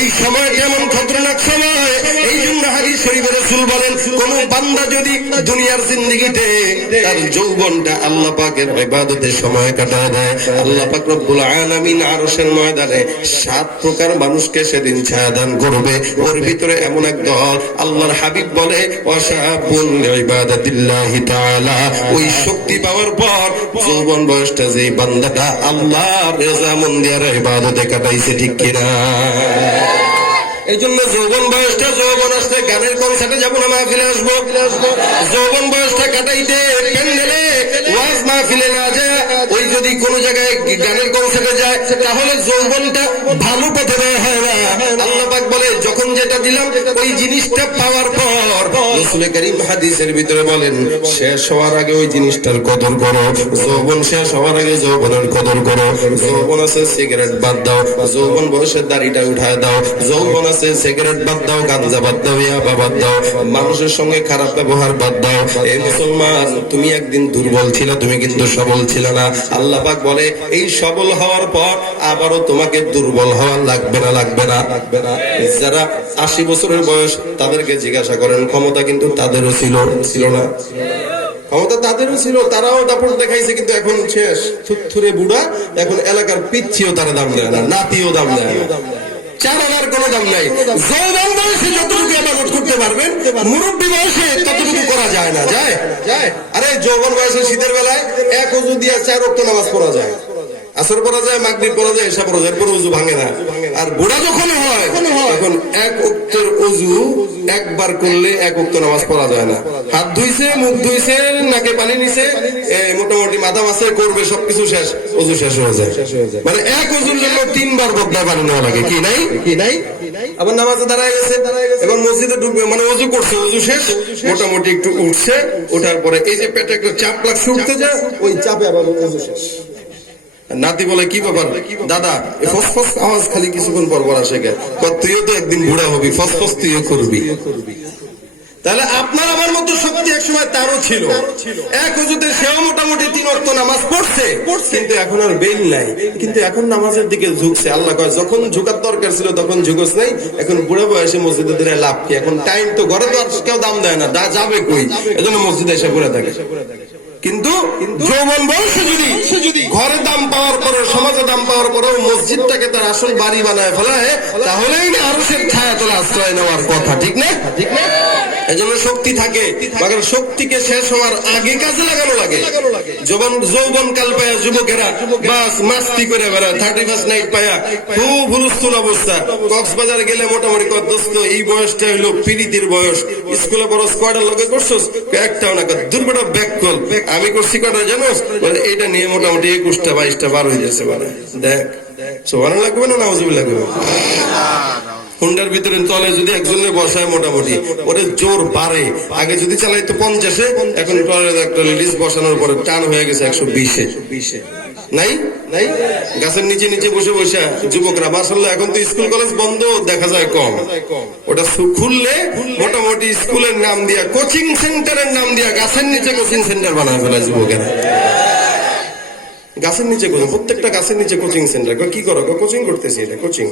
এই সময় কেমন খতরনাক সময়, এই জন্য হাদিস শরীফে রাসূল বলেন কোন বান্দা যদি দুনিয়ার জিন্দেগিতে তার যৌবনটা আল্লাহ পাকের ইবাদতে সময় কাটায় দেয়, আল্লাহ পাক রব্বুল আলামিন আরশের ময়দানে 7 প্রকার মানুষকে সেদিন ছায়া দান করবে। ওর ভিতরে এমন এক দল, আল্লাহর হাবিব বলে ওয়াশাবুন ইবাদাতিল্লাহি তাআলা। ওই শক্তি পাওয়ার পর যৌবন বয়সটা যে বান্দাটা আল্লাহর রেজামন্দি আর ইবাদতে কাটাইছে, ঠিক কিনা? এই জন্য যৌবন বয়সটা, যৌবন আসতে গানের কনসার্টে যাবো না, মাহফিলে আসবো। যৌবন বয়সটা কাটাইতে প্যান্ডেলে ওয়াজ মাহফিলে না যায়, ওই যদি কোনো জায়গায় গানের কনসার্টে যায়, তাহলে যৌবনটা ভালো পথে ব্যয় হয় না। আল্লাহ পাক বলে যখন যেটা দিলাম ওই জিনিসটা পাওয়ার পর রাসূল কারীম হাদিসের ভিতরে বলেন শেষ হওয়ার আগে ওই জিনিসটার কদর করো। যৌবন শেষ হওয়ার আগে যৌবনের কদর করো। যৌবন আছে সিগারেট বাদ দাও, যৌবন বয়সের দাড়িটা উঠায় দাও। যৌবন আছে সিগারেট বাদ দাও, গাঞ্জা বাদ দাও, ইয়াবা বাদ দাও, মানুষের সঙ্গে খারাপ ব্যবহার বাদ দাও। এই মুসলমান, তুমি একদিন দুর্বল ছিল, তুমি কিন্তু সবল ছিল না। আল্লাহ আল্লাহ পাক বলে এই সবল হওয়ার পর আবারও তোমাকে দুর্বল হওয়া লাগবে না, লাগবে না, লাগবে না। যারা 80 বছরের বয়স তাদেরকে জিজ্ঞাসা করেন, ক্ষমতা কিন্তু তাদেরও ছিল, ছিল না? ক্ষমতা তাদেরও ছিল, তারাও দাপট দেখাইছে, কিন্তু এখন শেষ, থুরথুরে বুড়া, এখন এলাকার পিচ্ছিও তারা দাম দেয় না, নাতিও দাম দেয় না, চারার কোনো দাম নাই। যৌবন বয়সে যতটুকু ইবাদত করতে পারবেন, মুরব্বী বয়সে ততটুকু করা যায় না, যায়? আরে যৌবন বয়সে শীতের বেলায় 1 ওযু দিয়ে 4 ওয়াক্ত নামাজ পড়া যায়, আসর পড়া যায়, মাগরিব পড়া যায়, এশা পড়া যায়, পরে ওযু ভাঙে না। আর বুড়া যখন হয় তখন 1 ওয়াক্তের ওযু একবার করলে 1 ওয়াক্ত নামাজ পড়া যায় না। হাত ধুইছে, মুখ ধুইছে, নাকে পানি নিছে, মোটামুটি মাথা মাছে করবে, সবকিছু শেষ, ওযু শেষ হয়ে যায়। মানে 1 ওযুর জন্য 3 বার বদলায় পানি নেওয়া লাগে, কি নাই? কি নাই? আবার নামাজে দাঁড়ায় গেছে, এবং মসজিদে ঢুকবে, মানে ওযু করছে, ওযু শেষ, মোটামুটি একটু উঠছে, ওঠার পরে এই যে পেটে একটা চাপ লাগছে, উঠতে যায়, ওই চাপে আবার ওযু শেষ। নাতি বলে, কি ব্যাপার দাদা, ফসফস আওয়াজ খালি কিছুক্ষণ পর পর আসে, তুইও তো একদিন বুড়া হবি, ফসফস তুইও করবি। তাহলে আপনার আমার মতো শক্তি একসময় তারও ছিল, 1 ওযুতে সেও মোটামুটি 3 ওয়াক্ত নামাজ পড়ছে, কিন্তু এখন আর বেল নাই, কিন্তু এখন নামাজের দিকে ঝুঁকছে। আল্লাহ কয়, যখন ঝুঁকার দরকার ছিল তখন ঝুঁকস নাই, এখন বুড়া বয়সে মসজিদে ধরে লাভ কি? এখন টাইম তো, ঘরে তো আর কেউ দাম দেয় না, যাবে কই? এজন্য মসজিদে এসে পড়ে থাকে। কিন্তু যৌবন বয়সে যদি ঘরে দাম পাওয়ার পরে, সমাজে দাম পাওয়ার পরেও মসজিদটাকে তার আসল বাড়ি বানায় ফেলায়, তাহলেই না আরশের ছায়াতলে আশ্রয় নেওয়ার কথা, ঠিক না? ঠিক না? এজন্য শক্তি থাকে, মगर শক্তিকে শেষ হওয়ার আগে কাজে লাগানো লাগে। যৌবন কাল পায়া যুবকেরা বাস মাস্তি করে বেড়ায়, 31st নাইট পায়া খুব হুলস্থুল অবস্থা। কক্সবাজার গেলে মোটামুটি দোস্ত, এই বয়সটা হইলো প্রীতির বয়স, স্কুলে বড় স্কোয়াডের লগে করছোস, একটাও না, দুর্বটা ব্যাক কল, আমি করছি কটা জানোস, এইটা নিয়ে মোটামুটি 21টা 22টা বার হয়ে যাচ্ছে। মানে দেখ, সোভানো লাগবে না, নাউজুবিল্লাহ লাগবে। হুন্ডার ভিতরে তলে যদি একজনের বসায়, মোটামুটি ওরে জোর বাড়ে। আগে যদি চালাইতো 50-এ, এখন একটা লেডিস বসানোর পরে টান হয়ে গেছে 120-এ। নাই নাই, গাছের নিচে নিচে বসে বসে যুবকরা, মাশাআল্লাহ এখন তো স্কুল কলেজ বন্ধ, দেখা যায় কম। ওটা খুললে মোটামুটি স্কুলের নাম দিয়া, কোচিং সেন্টারের নাম দিয়া, গাছের নিচে কোচিং সেন্টার বানায় ফেলায় যুবকেরা। গাছের নিচে কোচিং, প্রত্যেকটা গাছের নিচে কোচিং সেন্টার। কি করো? কোচিং করতেছি, এটা কোচিং।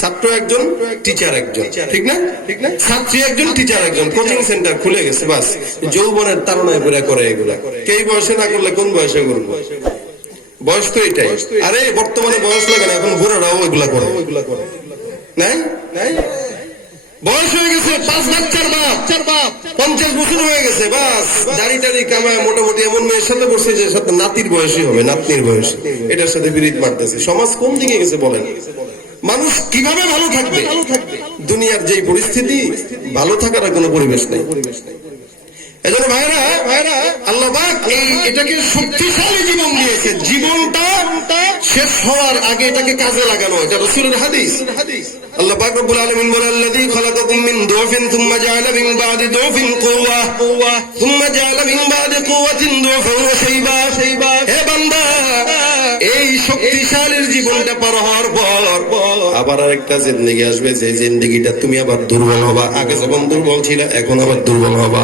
ছাত্র একজন, টিচার একজন, ঠিক না? ঠিক না? ছাত্রী একজন, টিচার একজন, কোচিং সেন্টার খুলে গেছে। বাস যৌবনের তাড়নায় পুরা করে এগুলা। কে বয়সে না করলে কোন বয়সে করবো? বয়স তো এটাই। আরে বর্তমানে বয়স লাগে না, এখন বুড়ারাও এগুলা করে। নাই নাই, বয়স হয়ে গেছে, 5 বাচ্চার বাপ, 50 বছর হয়ে গেছে, বাস দাড়ি টাড়ি কামায় মোটামুটি এমন মেয়ের সাথে বসছে যে সাথে নাতির বয়সই হবে, নাতনির বয়স, এটার সাথে বিরিদ মারতেছে। সমাজ কোন দিকে গেছে বলেন? মানুষ কিভাবে ভালো থাকবে? দুনিয়ার যেই পরিস্থিতি, ভালো থাকার কোনো পরিবেশ নেই। এজন্য ভাইরা, আল্লাহ পাক এটাকে শক্তিশালী জীবন দিয়েছে। জীবনটা শেষ হওয়ার আগে এটাকে কাজে লাগানো, এটা রাসূলের হাদিস। আল্লাহ পাক রব্বুল আলামিন বলেন, আল্লাযী খালাকাকুম মিন দুফিন সুম্মা জাআলা মিন বাদি দুফিন কুওয়া সুম্মা জাআলা মিন বাদি কুওয়াতিন দুফান ওয়া শাইবা। হে বান্দা, এই শক্তিশালীর জীবনটা পার হওয়ার পর আবার আরেকটা জিন্দেগি আসবে, যে জিন্দেগিটা তুমি আবার দুর্বল হবা। আগে যখন দুর্বল ছিল, এখন আবার দুর্বল হবা।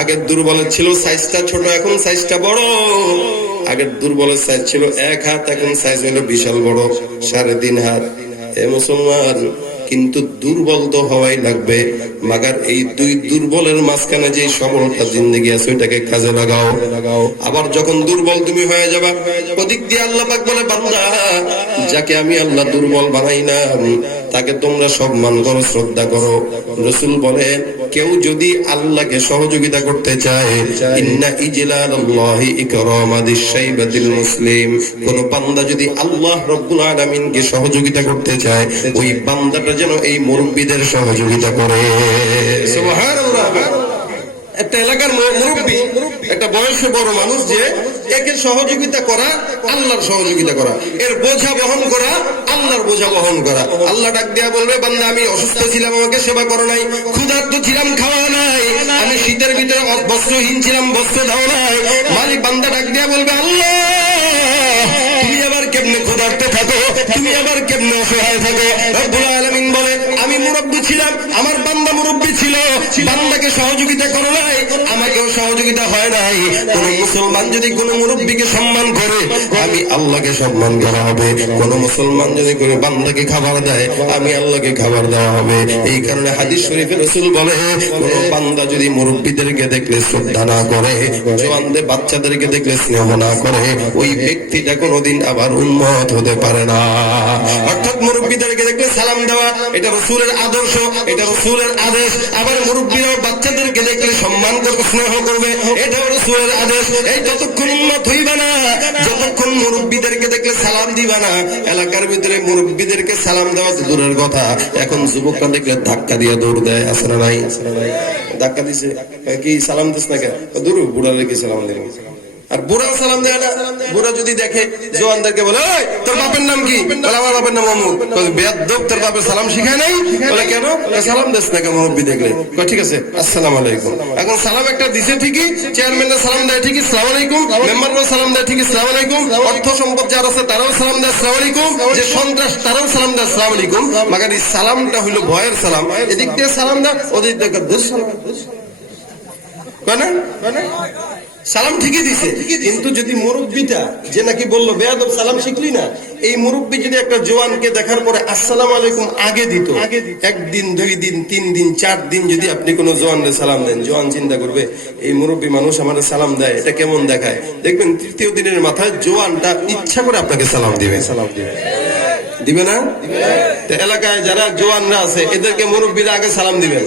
আগের দুর্বলের ছিল সাইজটা ছোট, এখন সাইজটা বড়। আগের দুর্বলের সাইজ ছিল 1 হাত, এখন সাইজ হলো বিশাল বড়, 3.5 হাত। এ মুসলমান, কিন্তু দুর্বল তো হওয়াই লাগবে, মাগার এই দুই দুর্বলের মাঝখানে যে সবলতা জিন্দেগি আছে, ওইটাকে কাজে লাগাও। আবার যখন দুর্বল তুমি হয়ে যাবা, ওদিক দিয়ে আল্লাহ পাক বলে, বান্দা, যাকে আমি আল্লাহ দুর্বল বানাই না, তাকে তোমরা সম্মান করো, শ্রদ্ধা করো। রাসূল বলেন, কেউ যদি আল্লাহকে সহযোগিতা করতে চায়, ইন্না ইজলালাল্লাহি ইকরামাদিশ শাইবাতিল মুসলিম, কোন বান্দা যদি আল্লাহ রাব্বুল আলামিনকে সহযোগিতা করতে চায়, ওই বান্দাটা যেন এই মুরব্বিদের সহযোগিতা করে। সুবহানাল্লাহ। একটা এলাকার মুরব্বি, একটা বয়সে বড় মানুষ, যে একে সহযোগিতা করা, আল্লাহর সহযোগিতা করা, এর বোঝা বহন করা, আল্লাহর বোঝা বহন করা। আল্লাহ ডাক দিয়া বলবে, বান্দা, আমি অসুস্থ ছিলাম, আমাকে সেবা করো নাই, ক্ষুধার্ত ছিলাম, খাওয়া নাই, আমি শীতের ভিতরে বস্ত্রহীন ছিলাম, বস্ত্র দাও নাই। মালিক বান্দা ডাক দিয়া বলবে, আল্লাহ, তুমি আবার কেমনে ক্ষুধার্ত থাকো, তুমি আবার কেমনে অসহায় থাকো? রব্বুল আলামিন বলে, আমি মুরব্বী ছিলাম, আমার বান্দা মুরব্বী ছিল, বান্দাকে সহযোগিতা করো নাই, আমাকেও সহযোগিতা হয় নাই। কোন মুসলমান যদি কোন মুরব্বীকে সম্মান করে, আমি আল্লাহকে সম্মান করা হবে। কোন মুসলমান যদি কোন বান্দাকে খাবার দেয়, আমি আল্লাহকে খাবার দেওয়া হবে। এই কারণে হাদিস শরীফে রাসূল বলে, কোন বান্দা যদি মুরব্বীদেরকে দেখলে শ্রদ্ধা না করে, জওয়ানদের বাচ্চাদেরকে দেখলে স্নেহ না করে, ওই ব্যক্তিটা কোনোদিন আবার উম্মত হতে পারে না। অর্থাৎ মুরব্বীদেরকে দেখলে সালাম দেওয়া, এটা রাসূলের আদর্শ, এটা রাসূলের আদেশ। আবার মুরব্বীরাও বাচ্চাদেরকে দেখলে সম্মান করবে, স্নেহ করবে, এটাও রাসূলের আদেশ। এই যতক্ষণ উম্মত হইবা না, যতক্ষণ মুরব্বীদেরকে দেখলে সালাম দিবা না, এলাকার ভিতরে মুরব্বীদেরকে সালাম দেওয়া তো দূরের কথা, এখন যুবকরা দেখলে ধাক্কা দিয়ে দৌড় দেয়। আছে না নাই? ধাক্কা দিছে, কি সালাম দিস না কেন? দূর বুড়া রেখে সালাম দিল। আর বুড়া সালাম দেয় না। বুড়া যদি দেখে জওয়ানদেরকে বলে, ওই তোর বাপের নাম কি? বলে আমার বাপের নাম অমুক। বেয়াদব, তোর বাপের সালাম শিখায় নাই? বলে কেন? সালাম দিস না কেন? মুরব্বি দেখলে ঠিক আছে, আসসালামু আলাইকুম। এখন সালাম একটা দিছে ঠিকই, চেয়ারম্যানরা সালাম দেয় ঠিকই, আসসালামু আলাইকুম, মেম্বাররাও সালাম দেয় ঠিকই, আসসালামু আলাইকুম, অর্থ সম্পদ যারা আছে তারাও সালাম দেয় আসসালামু আলাইকুম, যে সন্ত্রাস তারাও সালাম দেয় আসসালামু আলাইকুম। মাগার এই সালামটা হইলো ভয়ের সালাম। এদিক দিয়ে সালাম দেয়, ওদিক দিয়ে সালাম ঠিকই দিছে। কিন্তু যদি মুরব্বিটা যে নাকি বললো বেয়াদব সালাম শিখলি না, এই মুরব্বি যদি একটা জওয়ানকে দেখার পরে আসসালামু আলাইকুম আগে দিত, একদিন, 2 দিন, 3 দিন, 4 দিন যদি আপনি কোনো জওয়ানরে সালাম দেন, জওয়ান চিন্তা করবে এই মুরব্বি মানুষ আমাদের সালাম দেয়, এটা কেমন দেখায়। দেখবেন 3য় দিনের মাথায় জওয়ানটা ইচ্ছা করে আপনাকে সালাম দিবে। দিবে না? এলাকায় যারা জওয়ানরা আছে এদেরকে মুরব্বীরা আগে সালাম দিবেন,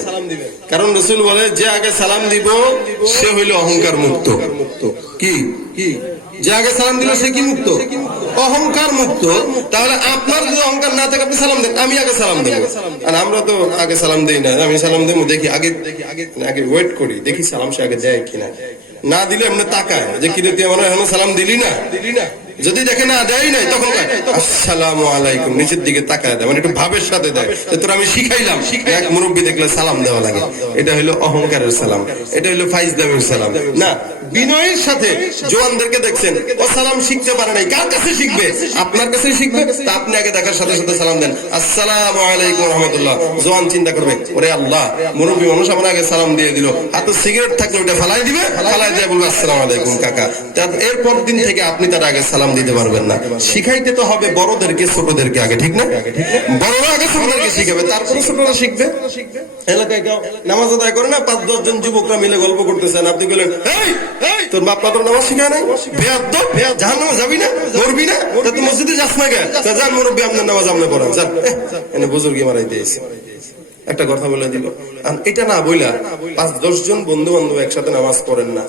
কারণ রাসূল বলে যে আগে সালাম দিব সে হইল অহংকার মুক্ত। কি যে আগে সালাম দিল সে কি মুক্ত? অহংকার মুক্ত। তাহলে আপনার যদি অহংকার না থাকে আপনি সালাম দেন, আমি আগে সালাম দেব। আর আমরা তো আগে সালাম দেই না, আমি সালাম দেবো দেখি, আগে ওয়েট করি, দেখি সালাম সে আগে দেয় কিনা। না দিলে এমনি তাকায় যে কিরে তুই আমার এখনো সালাম দিলি না। যদি দেখে না দেয় নাই, তখন আসসালামু আলাইকুম নিচের দিকে তাকায় দেয়, মানে একটু ভাবের সাথে দেয়, তোর আমি শিখাইলাম। এক মুরব্বী দেখলে সালাম দেওয়া লাগে, এটা হইলো অহংকারের সালাম, এটা হইলো ফাইজলামের সালাম না। বিনয়ের সাথে জওয়ানদেরকে দেখছেন ও সালাম শিখতে পারে নাই, কার কাছে শিখবে? আপনার কাছে শিখবে। তা আপনি আগে দেখার সাথে সাথে সালাম দেন, আসসালামু আলাইকুম রাহমাতুল্লাহ। জওয়ান চিন্তা করবে, ওরে আল্লাহ, মুরব্বী মানুষ আমার আগে সালাম দিয়ে দিল, হাতে সিগারেট থাকলে ওটা ফালাই দিবে, ফালাই দিয়ে বলবে আসসালামু আলাইকুম কাকা। এরপর দিন থেকে আপনি তার আগে সালাম দিতে পারবেন না। শিখাইতে তো হবে বড়দেরকে ছোটদেরকে আগে, ঠিক না? বড়রা আগে ছোটদেরকে শিখাবে, তারপরে ছোটরা শিখবে। এলাকায় কেউ নামাজ আদায় করে না, 5-10 জন যুবকরা মিলে গল্প করতেছেন, আপনি বলেন তোর বাপ তোর নামাজ শিখায় নাই, বেয়াদব, জাহান্নামে যাবি না, মরবি না, তুই মসজিদে যাস না কেন? যান মুরব্বী, আপনার নামাজ আপনি পড়ান, যান। এনে বুজুর্গি মারাইতে এসে একটা কথা বলে দিল। এটা না বইলা 5-10 জন বন্ধু বান্ধব একসাথে নামাজ পড়েন না,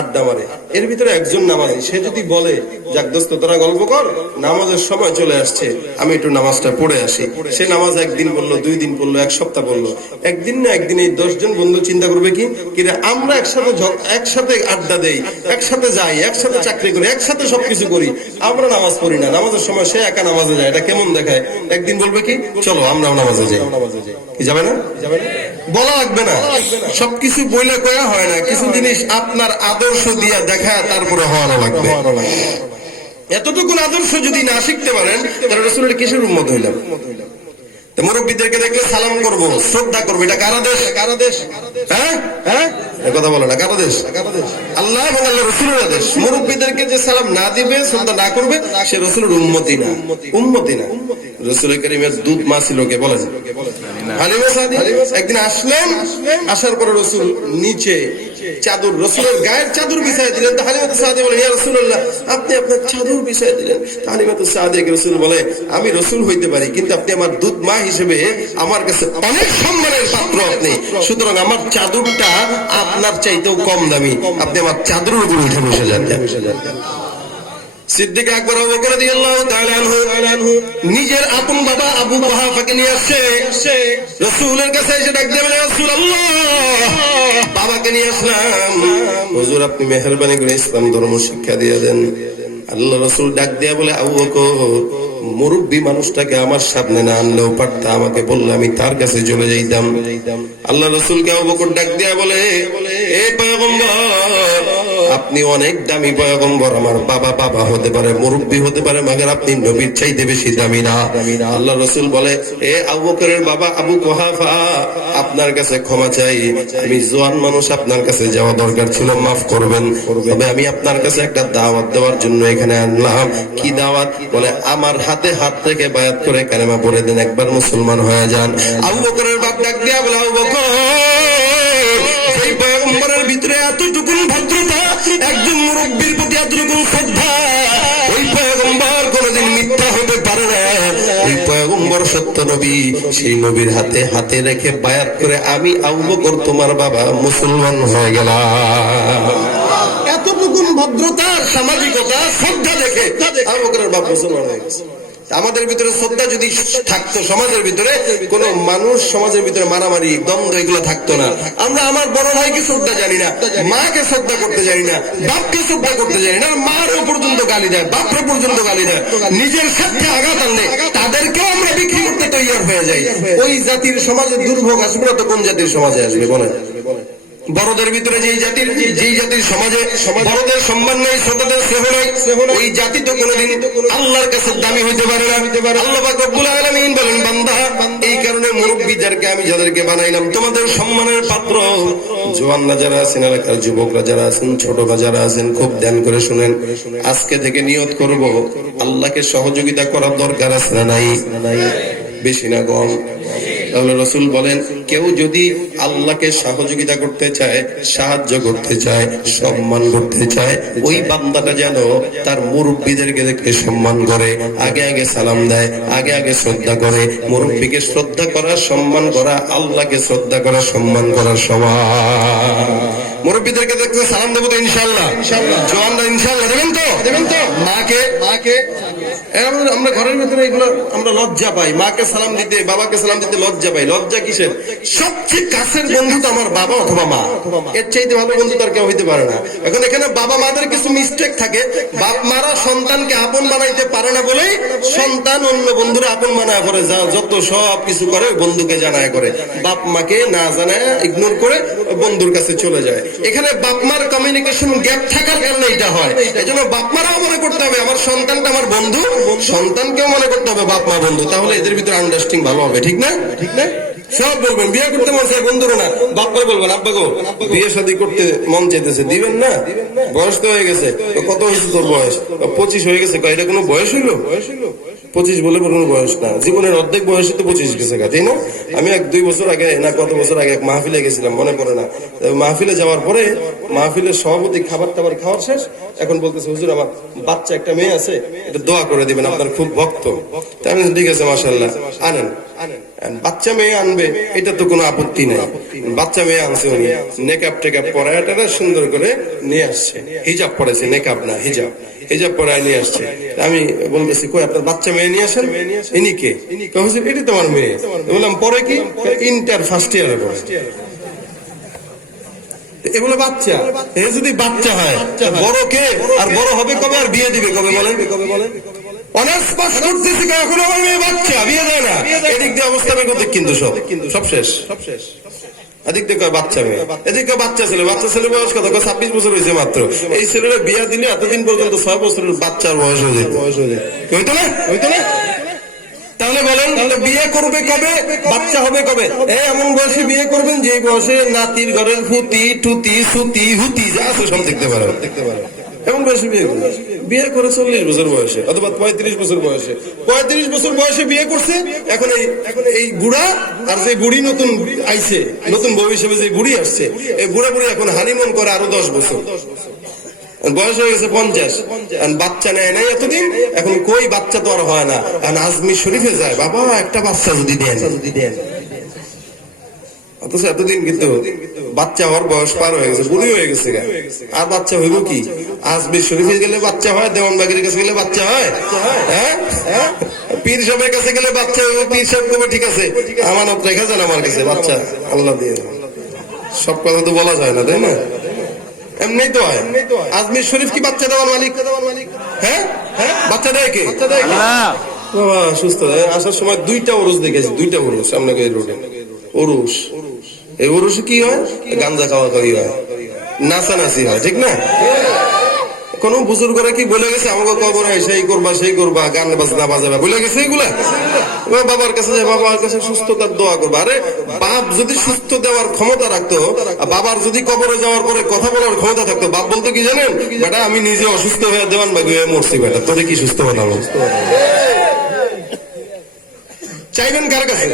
আড্ডা মারে, এর ভিতরে একজন নামাজি, সে যদি বলে যাক দোস্ত তোরা গল্প কর, নামাজের সময় চলে আসছে, আমি একটু নামাজটা পড়ে আসি। সে নামাজ 1 দিন পড়লো, 2 দিন পড়লো, 1 সপ্তাহ পড়লো। একদিন না একদিন এই 10 জন বন্ধু চিন্তা করবে কি আমরা একসাথে আড্ডা দেই, একসাথে যাই, একসাথে চাকরি করি, একসাথে সবকিছু করি, আমরা নামাজ পড়ি না, নামাজের সময় সে একা নামাজে যায়, এটা কেমন দেখায়? একদিন বলবে কি চলো আমরাও নামাজে যাই, যাবে না? বলা লাগবে না, সবকিছু বইলে কয়া হয় না, কিছু জিনিস আপনার আদর্শ দিয়া দেখা তারপরে হওয়ানো লাগবে। এতটুকুন আদর্শ যদি না শিখতে পারেন তাহলে রাসূলের কিসের উম্মত হইলাম? মুরব্বীদেরকে দেখলে সালাম করবো, শ্রদ্ধা করবো, এটা কার আদেশ? হ্যাঁ কথা বলে না, কার আদেশ? আল্লাহ এবং আল্লাহ রাসূলের আদেশ। মুরব্বীদেরকে যে সালাম না দিবে, শ্রদ্ধা না করবে, সে রাসূলের উম্মতি না, উম্মতি না। রাসূল কারীমের দুধ মা ছিল কে বলেন? হালিমা সাদিয়া। একদিন আসলেন, আসার পরে রাসূল নিচে চাদর, রাসূলের গায়ের চাদর বিছায় দিলেন। তো হালিমা সাদিয়া বলেন, ইয়া রাসূলুল্লাহ, আপনি আপনার চাদর বিছায় দিলেন। হালিমা সাদিয়াকে রাসূল বলে, আমি রাসূল হইতে পারি, কিন্তু আপনি আমার দুধ মা হিসেবে আমার কাছে অনেক সম্মানের পাত্র আপনি, সুতরাং আমার চাদরটা আপনার চাইতেও কম দামি, আপনি আমার চাদরের উপর উঠে বসে যান। সিদ্দিক আকবর আবু বকর রাদিয়াল্লাহু তাআলা আনহু নিজের আপন বাবা আবু কুহাফাকে নিয়ে আসছে রাসূলের কাছে, এসে ডাক দিয়ে বলে, রাসূলুল্লাহ, বাবাকে নিয়ে আসলাম, হুজুর আপনি মেহেরবানি করে ইসলাম ধর্ম শিক্ষা দিয়ে দেন। আল্লাহ রাসূল ডাক দিয়ে বলে, আবু বকর, মুরব্বী মানুষটাকে আমার সামনে না আনলেও পারতা, আমাকে বললে আমি তার কাছে চলে যাইতাম। আল্লাহ রাসূলকে আবু বকর ডাক দিয়া বলে, এ পয়গম্বর, আপনি অনেক দামি পয়গম্বর, আমার বাবা বাবা হতে পারে, মুরব্বী হতে পারে, মাগার আপনি নবীর চাইতে বেশি দামি না। আল্লাহ রাসূল বলে, এ আবু বকরের বাবা আবু কুহাফা, আপনার কাছে ক্ষমা চাই, আমি জওয়ান মানুষ, আপনার কাছে যাওয়া দরকার ছিল, মাফ করবেন। তবে আমি আপনার কাছে একটা দাওয়াত দেওয়ার জন্য এখানে আনলাম। কি দাওয়াত? বলে, আমার হাতে হাত থেকে বায়াত করে কালেমা পড়ে দেন, একবার মুসলমান হয়ে যান। আবু বকরের বাপ ডাক দিয়া বলে, আবু বকর, সেই পয়গম্বরের ভিতরে এতটুকুন ভদ্রতা, একজন মুরব্বীর প্রতি এতটুকুন শ্রদ্ধা, ওই পয়গম্বর কোনদিন মিথ্যা হতে পারে না। ওই পয়গম্বর সত্য নবী, সেই নবীর হাতে হাতে রেখে বায়াত করে আমি আবু বকর তোমার বাবা মুসলমান হয়ে গেলাম। এতটুকুন ভদ্রতা, সামাজিকতা, শ্রদ্ধা দেখে আবু বকরের বাপ মুসলমান হয়ে গেছে। আমাদের ভিতরে শ্রদ্ধা যদি থাকতো, সমাজের ভিতরে কোন মানুষ, সমাজের ভিতরে মারামারি দ্বন্দ্ব এগুলো থাকতো না। আমরা আমার বড় ভাইকে শ্রদ্ধা জানি না, মাকে শ্রদ্ধা করতে জানি না, বাপকে শ্রদ্ধা করতে জানি না, মারও পর্যন্ত গালি দেয়, বাপরে পর্যন্ত গালি দেয়, নিজের সাথে আঘাত আনলে তাদেরকেও আমরা বিক্রি করতে তৈরি হয়ে যাই। ওই জাতির সমাজে দুর্ভোগ আসবে না তো কোন জাতির সমাজে আসবে বলেন? বড়দের ভিতরে যেই জাতির সমাজে বড়দের সম্মান নেই, ছোটদের স্নেহ নেই, ওই জাতি তো কোনোদিন আল্লাহর কাছে দামি হইতে পারে না। আল্লাহ পাক রব্বুল আলামিন বলেন, বান্দা, এই কারণে মুরব্বীদেরকে আমি যাদেরকে বানাইলাম তোমাদের সম্মানের পাত্র। জওয়ানরা যারা আছেন, এলাকার যুবকরা যারা আছেন, ছোটরা যারা আছেন, খুব ধ্যান করে শুনেন। আজকে থেকে নিয়ত করব, আল্লাহকে সহযোগিতা করার দরকার আছে না নাই? বেশি না কম? তাহলে রাসূল বলেন, কেউ যদি আল্লাহকে সহযোগিতা করতে চায়, সাহায্য করতে চায়, সম্মান করতে চায়, ওই বান্দাটা যেন তার মুরব্বীদেরকে দেখে সম্মান করে, আগে আগে সালাম দেয়, আগে আগে শ্রদ্ধা করে। মুরব্বীকে শ্রদ্ধা করা, সম্মান করা, আল্লাহকে শ্রদ্ধা করা, সম্মান করার সমান। মুরব্বীদেরকে দেখতে সালাম দেবো তো ইনশাআল্লাহ? জওয়ানরা ইনশাআল্লাহ দেবেন তো? মাকে আমরা ঘরের ভিতরে এগুলো আমরা লজ্জা পাই, মাকে সালাম দিতে, বাবাকে সালাম দিতে লজ্জা পাই। লজ্জা কিসের? সবচেয়ে কাছের বন্ধু তো আমার বাবা অথবা মা, এর চাইতে ভালো বন্ধু তার কেউ হইতে পারে না। এখন এখানে বাবা মাদের কিছু মিস্টেক থাকে, বাপ মারা সন্তানকে আপন বানাইতে পারে না বলেই সন্তান অন্য বন্ধুরা আপন বানায় করে, যত সব কিছু করে বন্ধুকে জানায় করে, বাপ মাকে না জানায় ইগনোর করে বন্ধুর কাছে চলে যায়। এখানে বাপ মার কমিউনিকেশন গ্যাপ থাকার কারণে এটা হয়। এই জন্য বাপ মারাও মনে করতে হবে আমার সন্তানটা আমার বন্ধু, সন্তানকেও মনে করতে হবে বাপ মা বন্ধু, তাহলে এদের ভিতরে আন্ডারস্ট্যান্ডিং ভালো হবে। ঠিক না? সব বলবেন, বিয়ে করতে মন চাই বন্ধুরা না, বাপ্পাই বলবেন, আব্বা গো বিয়ে শাদী করতে মন চাইতেছে, দিবেন না? বয়স তো হয়ে গেছে। কত হয়েছে তোর বয়স? 25 হয়ে গেছে। এটা কোনো বয়স হইলো? 25 বলে কোনো বয়স না, জীবনের অর্ধেক বয়সে তো 25 গেছে, তাই না? আমি 1-2 বছর আগে না কত বছর আগে এক মাহফিলে গেছিলাম, মনে পড়ে না। মাহফিলে যাওয়ার পরে মাহফিলের সভাপতি খাবার টাবার খাওয়ার শেষ, এখন বলতেছে, হুজুর আমার বাচ্চা একটা মেয়ে আছে, এটা দোয়া করে দিবেন, আপনার খুব ভক্ত। তাই আমি ঠিক আছে মাশাআল্লাহ, আনেন। বাচ্চা মেয়ে আনবে, এটা তো কোনো আপত্তি নেই। বাচ্চা মেয়ে আনছে, উনি নেকাব টেকাব পরায় সুন্দর করে নিয়ে আসছে, হিজাব পড়েছে, নেকাব না হিজাব, হিজাব পরায় নিয়ে আসছে। আমি বলতেছি, কই আপনার বাচ্চা মেয়ে নিয়ে আসেন? ইনি কে? এটা তোমার মেয়ে। বললাম, পরে কি? ইন্টার ফার্স্ট ইয়ারে পড়ে। এগুলো বাচ্চা। এ যদি বাচ্চা হয়, বড় কে? আর বড় হবে কবে? আর বিয়ে দিবে কবে বলেন? অনার্স পাস করতেছি, এখন আমার মেয়ে বাচ্চা, বিয়ে দেয় না। এদিক দিয়ে অবস্থা বেগতিক, কিন্তু সব শেষ। এদিক দিয়ে বাচ্চা মেয়ে, এদিক বাচ্চা ছেলে। বাচ্চা ছেলে বয়স কত? 26 বছর হয়েছে মাত্র। এই ছেলেরা বিয়ে দিলে এতদিন পর্যন্ত 6 বছরের বাচ্চার বয়স হয়ে যেত। হইতো না? তাহলে বলেন, বিয়ে করবে কবে? বাচ্চা হবে কবে? এমন বয়সে বিয়ে করবেন যে বয়সে নাতির ঘরের ফুতি টুতি সুতি হুতি যা আছে সব দেখতে পারো। এমন বয়সে বিয়ে করে 40 বছর বয়সে অথবা 35 বছর বয়সে। 35 বছর বয়সে বিয়ে করছে। এখন এই বুড়া আর যে বুড়ি নতুন আইছে, নতুন বউ হিসেবে যে বুড়ি আসছে, এই বুড়া বুড়ি এখন হানিমুন করে আরো 10 বছর। বয়স হয়ে গেছে 50, বাচ্চা নেয় নাই এতদিন। এখন কই বাচ্চা তো আর হয় না। আজমির শরীফে যায়, বাবা একটা বাচ্চা যদি দেন। অথচ এতদিন কিন্তু বাচ্চা হওয়ার বয়স পার হয়ে গেছে, বুড়ি হয়ে গেছে। আর বাচ্চা হইব কি? আজমির শরীফে গেলে বাচ্চা হয়, দেওয়ানবাগির কাছে গেলে বাচ্চা হয়, হ্যাঁ পীর সাহেবের কাছে গেলে বাচ্চা হইব। পীর সাহেব কবে ঠিক আছে আমানত রেখা যান আমার কাছে বাচ্চা আল্লাহ দিয়ে। সব কথা তো বলা যায় না, তাই না? এমনি তো হয়। আজমির শরীফ কি বাচ্চা দেওয়ার মালিক? হ্যাঁ, বাচ্চা দেয় কে? বাবা সুস্থ আসার সময় 2টা ওরস দেখেছি, 2টা ওরস সামনে রোডে। ওরস, এই ওরসে কি হয়? গাঞ্জা খাওয়া হয়। নাচানাচি হয়, ঠিক না? কোন বুজুর্গরা কি বলে গেছে আমাকে কবর হয় সেই করবা সেই করবা, গান বাজনা বাজাবা, বলে গেছে এগুলা? বাবার কাছে যায়, বাবার কাছে সুস্থতার দোয়া করবা। আরে বাপ যদি সুস্থ দেওয়ার ক্ষমতা রাখতো, বাবার যদি কবরে যাওয়ার পরে কথা বলার ক্ষমতা থাকতো, বাপ বলতো কি জানেন, বেটা আমি নিজে অসুস্থ হয়ে দেওয়ান বাকি হয়ে মরছি, বেটা তোরে কি সুস্থ বানাবো? চাইবেন কার কাছে?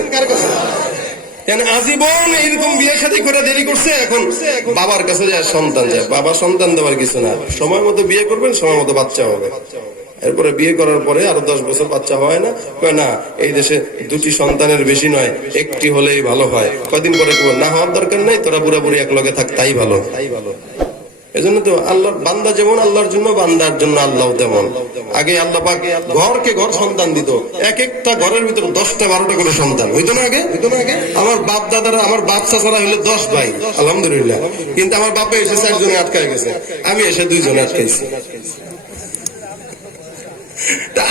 আজীবন এরকম বিয়ে শাদী করে দেরি করছে, এখন বাবার কাছে যায় সন্তান যায়। বাবা সন্তান দেওয়ার কিছু না, সময় মতো বিয়ে করবেন, সময় মতো বাচ্চা হবে। এরপরে বিয়ে করার পরে আরো 10 বছর বাচ্চা হয় না, কয় না এই দেশে 2টি সন্তানের বেশি নয়, একটি হলেই ভালো হয়। কয়দিন পরে না হওয়ার দরকার নেই, তোরা বুড়া বুড়ি এক লগে থাক, তাই ভালো। এজন্য তো আল্লাহর বান্দা যেমন আল্লাহর জন্য, বান্দার জন্য আল্লাহ তেমন। আগে আল্লাহ পাক ঘরকে ঘর সন্তান দিত, এক একটা ঘরের ভিতরে 10টা 12টা করে সন্তান হইতো না আগে? আমার বাপ দাদারা, আমার বাপ চাচারা হইলে 10 ভাই, আলহামদুলিল্লাহ। কিন্তু আমার বাপে এসে 4 জনে আটকায় গেছে, আমি এসে 2 জনে আটকাইছি।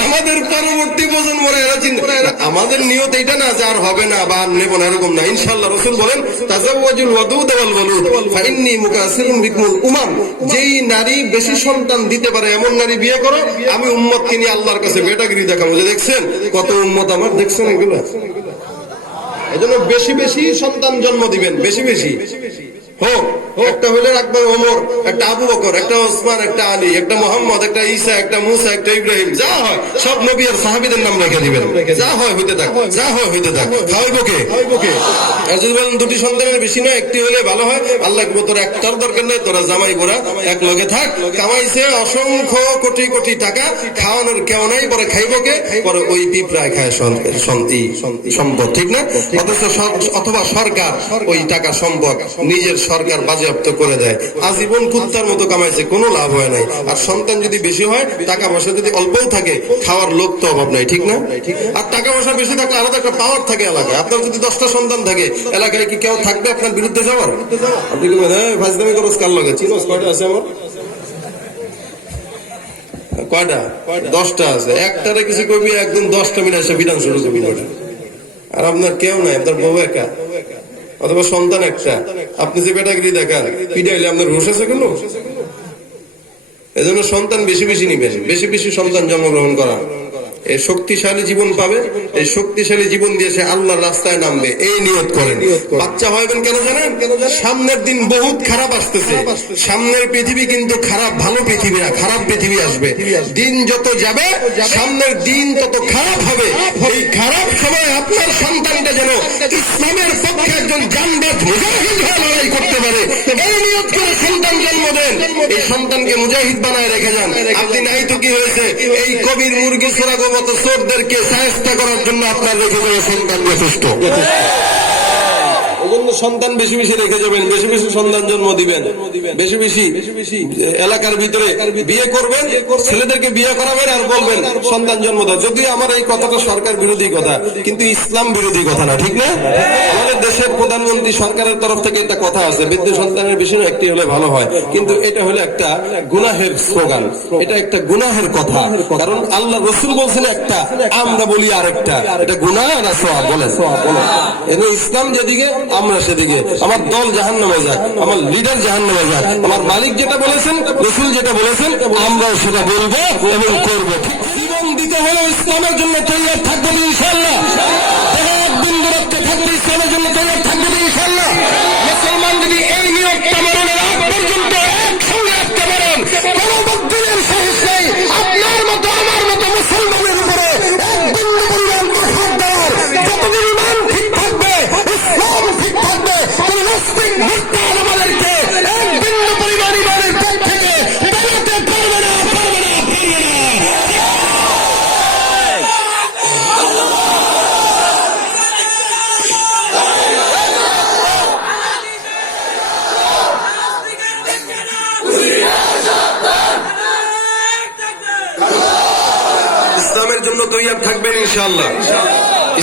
আমাদের পরবর্তী প্রজন্মরা এরা চিন্তা, আমাদের নিয়ত এটা না যে আর হবে না বা নেব না, এরকম না। ইনশাআল্লাহ রাসূল বলেন তাযাওয়াজুল ওয়াদুদ ওয়াল ওয়ালুদ ফাইন্নী মুকাসিরুন বিকুমুল উমাম, যেই নারী বেশি সন্তান দিতে পারে এমন নারী বিয়ে করো, আমি উম্মতকে নিয়ে আল্লাহর কাছে বেটাগিরি দেখাবো যে দেখছেন কত উম্মত আমার, দেখছেন এগুলো। এজন্য বেশি বেশি সন্তান জন্ম দিবেন, বেশি বেশি হোক। একটা হইলে রাখবেন ওমর, একটা আবু বকর, একটা ওসমান, একটা আলী, একটা মোহাম্মদ, একটা ঈসা, একটা মুসা, একটা ইব্রাহিম, যা হয় সব নবী আর সাহাবীদের নাম রেখে দিবেন। যা হয় হইতে থাক, যা হয় হইতে থাক, খাওয়াইবো কে? আর যদি বলেন 2টি সন্তানের বেশি নয়, একটি হলে ভালো হয়, আল্লাহ তোর একটার দরকার নেই, তোরা জামাই গোরা এক লগে থাক। কামাইছে অসংখ্য কোটি কোটি টাকা, খাওয়ানোর কেউ নাই, পরে খাইবো কে? পরে ওই পিঁপড়ায় খায় সম্পদ, ঠিক না? অথবা সরকার ওই টাকা সম্পদ নিজের সরকার বাজেয়াপ্ত করে দেয়। আজীবন কুত্তার মতো কামাইছে, কোনো লাভ হয় নাই। আর সন্তান যদি বেশি হয়, টাকা পয়সা যদি অল্পও থাকে, খাওয়ার লোক তো অভাব নাই, ঠিক না? আর টাকা পয়সা বেশি থাকলে আলাদা একটা পাওয়ার থাকে এলাকায়। আপনার যদি 10টা সন্তান থাকে, এলাকায় কি কেউ থাকবে আপনার বিরুদ্ধে যাওয়ার? আপনি কি বলেন ফাজলামি করস কার লগে? চিনোস কয়টা আছে আমার? কয়টা? 10টা আছে। একটারে কিছু করবি, একদম 10টা মিলে এসে বিধান শুরু করবি। আর আপনার কেউ নাই, আপনার বউ একা অথবা সন্তান একটা, আপনি যে বেটাগিরি দেখান, পিটাইলে আপনার হুঁশ আছে কেন? এজন্য সন্তান বেশি বেশি নিবেন, বেশি বেশি সন্তান জন্মগ্রহণ করা। এই শক্তিশালী জীবন পাবে, এই শক্তিশালী জীবন দিয়ে সে আল্লাহর রাস্তায় নামবে, এই নিয়ত করেন। বাচ্চা হইবেন কেন জানেন? সামনের দিন বহুত খারাপ আসতেছে, সামনের পৃথিবী কিন্তু খারাপ, ভালো পৃথিবী না, খারাপ পৃথিবী আসবে। দিন যত যাবে সামনের দিন তত খারাপ হবে। এই খারাপ সময় আপনার সন্তানটা যেন ইসলামের পক্ষে একজন জানবাজ মুজাহিদ হয়ে লড়াই করতে পারে, এই নিয়ত করে সন্তান জন্ম দেন। এই সন্তানকে মুজাহিদ বানায় রেখে যান। আপনি নাই তো কি হয়েছে, এই কবির মুরগি ছোড়া মতো চোরদেরকে সাহায্য করার জন্য আপনার রেখে যাবে সন্তান যথেষ্ট। এজন্য সন্তান বেশি বেশি রেখে যাবেন, বেশি বেশি সন্তান জন্ম দিবেন, বেশি বেশি এলাকার ভিতরে বিয়ে করবেন, ছেলেদেরকে বিয়ে করাবেন আর বলবেন সন্তান জন্ম দাও। যদিও আমার এই কথাটা সরকার বিরোধী কথা, কিন্তু ইসলাম বিরোধী কথা না, ঠিক না? আমাদের দেশের প্রধানমন্ত্রী সরকারের তরফ থেকে একটা কথা আছে, বৃদ্ধ সন্তানের বেশি না, একটি হলে ভালো হয়। কিন্তু এটা হলো একটা গুনাহের স্লোগান, এটা একটা গুনাহের কথা। কারণ আল্লাহ রসুল বলছেন একটা, আমরা বলি আরেকটা। এটা গুনাহ না সওয়াব? বলেন ইসলাম যেদিকে আমরা সেদিকে। আমার দল জাহান্নামে যাক, আমার লিডার জাহান্নামে যাক, আমার মালিক যেটা বলেছেন, রসুল যেটা বলেছেন, আমরাও সেটা বলবো এবং করবো। জীবন দিতে হলে ইসলামের জন্য তৈরি থাকবে ইনশাআল্লাহ। একদিন দূরত্বে থাকবে ইসলামের জন্য তৈরি থাকবে ইনশাআল্লাহ। মুসলমান যদি এই নিয়মটা মরণের আগ পর্যন্ত একসঙ্গে রাখতে পারেন, কোন বক্তব্যের শেষ নেই। আপনার মতো আমার মতো মুসলমানের উপরে একদিন পরিমাণ প্রভাব দেওয়ার, যতদিন ইমান ঠিক থাকবে, ইসলাম ঠিক থাকবে, কোন নাস্তিক মুরতাদ আমাদেরকে একদিন পরিমাণ ইমানের পথ থেকে বেরোতে পারবে না, পারবে না, পারবে না। ইসলামের জন্য তৈরি থাকবেন ইনশাআল্লাহ।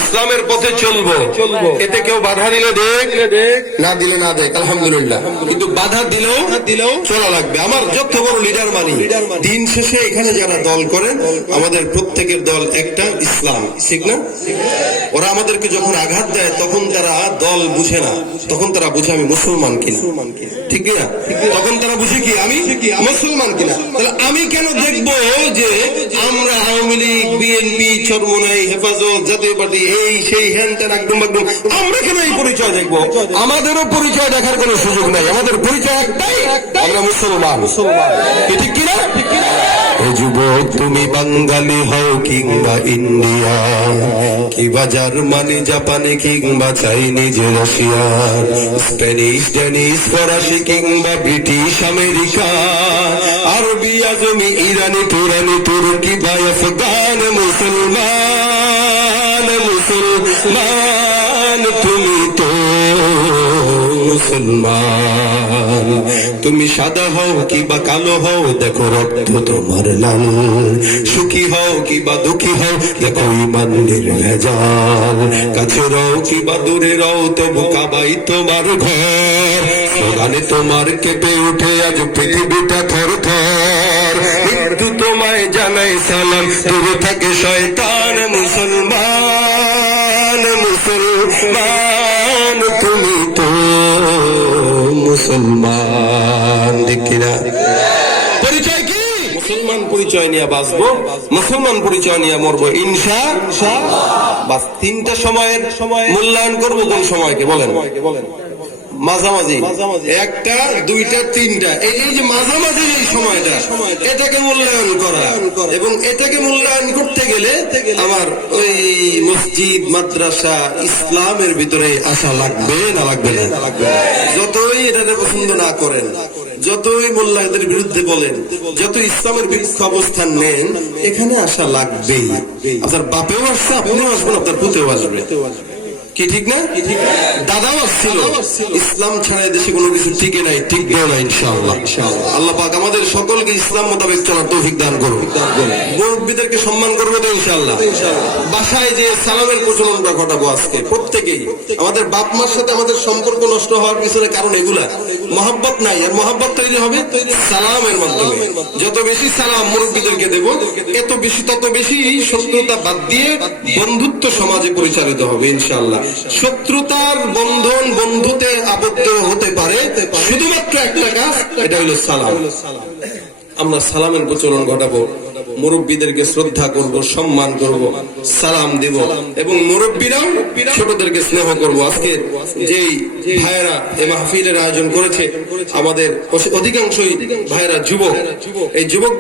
ইসলামের পথে চলবো, এতে কেউ বাধা দিলে দেখ, না দিলে না দেখ, আলহামদুলিল্লাহ। কিন্তু বাধা দিলেও চলা লাগবে। আমার যত বড় লিডার মানি, দিন শেষে এখানে যারা দল করেন, আমাদের প্রত্যেকের দল একটা, ইসলাম, ঠিক না? ওরা আমাদেরকে যখন আঘাত দেয় তখন তারা দল বুঝে না, তখন তারা বুঝে আমি মুসলমান কিনা, ঠিক না? তখন তারা বুঝে কি আমি মুসলমান কিনা। তাহলে আমি কেন দেখবো যে আমরা আওয়ামী লীগ, বিএনপি, চরমোনাই, হেফাজত, জাতীয় পার্টি, এই সেই হ্যান ত্যান একদম একদম, আমরা কেন এই পরিচয় দেখবো? আমাদেরও পরিচয় দেখার কোনো সুযোগ নাই, আমাদের পরিচয় একটাই, আমরা মুসলমান। ঠিক কিনা? যুবক, তুমি বাঙালি হও কিংবা ইন্ডিয়া, কিংবা জার্মানি, জাপানি, কিংবা চাইনিজ, রাশিয়া, স্প্যানিশ, ডেনিশ, ফরাসি, কিংবা ব্রিটিশ, আমেরিকা, আরবি, আজমি, ইরানি, তুরানি, তুর্কি বা আফগান, মুসলমান, মুসলমান তুমি তো মুসলমান। তুমি সাদা হও কিবা কালো হও, দেখো রক্ত তোমার লাল, সুখী হও কিবা দুঃখী হও, দেখো ইমানের ভেজাল, কাছে রও কিবা দূরে রও, তবু কাবাই তোমার ঘর, স্লোগানে তোমার কেঁপে উঠে আজ পৃথিবীটা থর থর, মৃত্যু তোমায় জানাই সালাম, দূরে থাকে শয়তান, মুসলমান, মুসলমান তুমি তো মুসলমান। দেখিরা পরিচয় কি? মুসলমান পরিচয় নিয়ে বাঁচবো, মুসলমান পরিচয় নিয়ে মরবো ইনশাআল্লাহ। বাস তিনটা সময়ের মূল্যায়ন করবো। কোন সময়কে বলেন? মাঝামাঝি, একটা, দুইটা, তিনটা, এই যে মাঝামাঝি এই সময়টা, এটাকে মূল্যায়ন করা। এবং এটাকে মূল্যায়ন করতে গেলে আমার ওই মসজিদ, মাদ্রাসা, ইসলামের ভিতরে আসা লাগবে না লাগবে না? যতই এটাতে পছন্দ না করেন, যতই মোল্লাদের বিরুদ্ধে বলেন, যত ইসলামের বিরুদ্ধে অবস্থান নেন, এখানে আসা লাগবেই। আপনার বাপেও আসছে, আপনিও আসবেন, আপনার পুতেও আসবে, কি ঠিক না? দাদাও আসছিল। ইসলাম ছাড়া দেশে কোনো কিছু টিকে নাই, টিকবেও না ইনশাআল্লাহ। আল্লাহ পাক আমাদের সকলকে ইসলাম মোতাবেক চলার তৌফিক দান করুন। মুরব্বীদেরকে সম্মান করবো তো ইনশাআল্লাহ। বাসায় যে সালামের প্রচলনটা ঘটাবো আজকে প্রত্যেকেই। আমাদের বাপ মার সাথে আমাদের সম্পর্ক নষ্ট হওয়ার পিছনে কারণ এগুলা, মহব্বত নাই। আর মহব্বত তৈরি হবে সালামের মাধ্যমে। যত বেশি সালাম মুরব্বীদেরকে দেবো, তত বেশি শত্রুতা বাদ দিয়ে বন্ধুত্ব সমাজে পরিচালিত হবে ইনশাআল্লাহ। শত্রুতার বন্ধন, বন্ধুতে আবদ্ধ হতে পারে শুধুমাত্র একটা কাজ, এটা হলো সালাম। আমরা সালামের প্রচলন ঘটাবো, মুরব্বীদেরকে শ্রদ্ধা করব, সম্মান করব, সালাম দিব, এবং মুরব্বীরাও ছোটদেরকে স্নেহ করব। আজকে যেই ভাইয়েরা এই মাহফিলের আয়োজন করেছে, আমাদের অধিকাংশই ভাইয়েরা যুবক। এই যুবক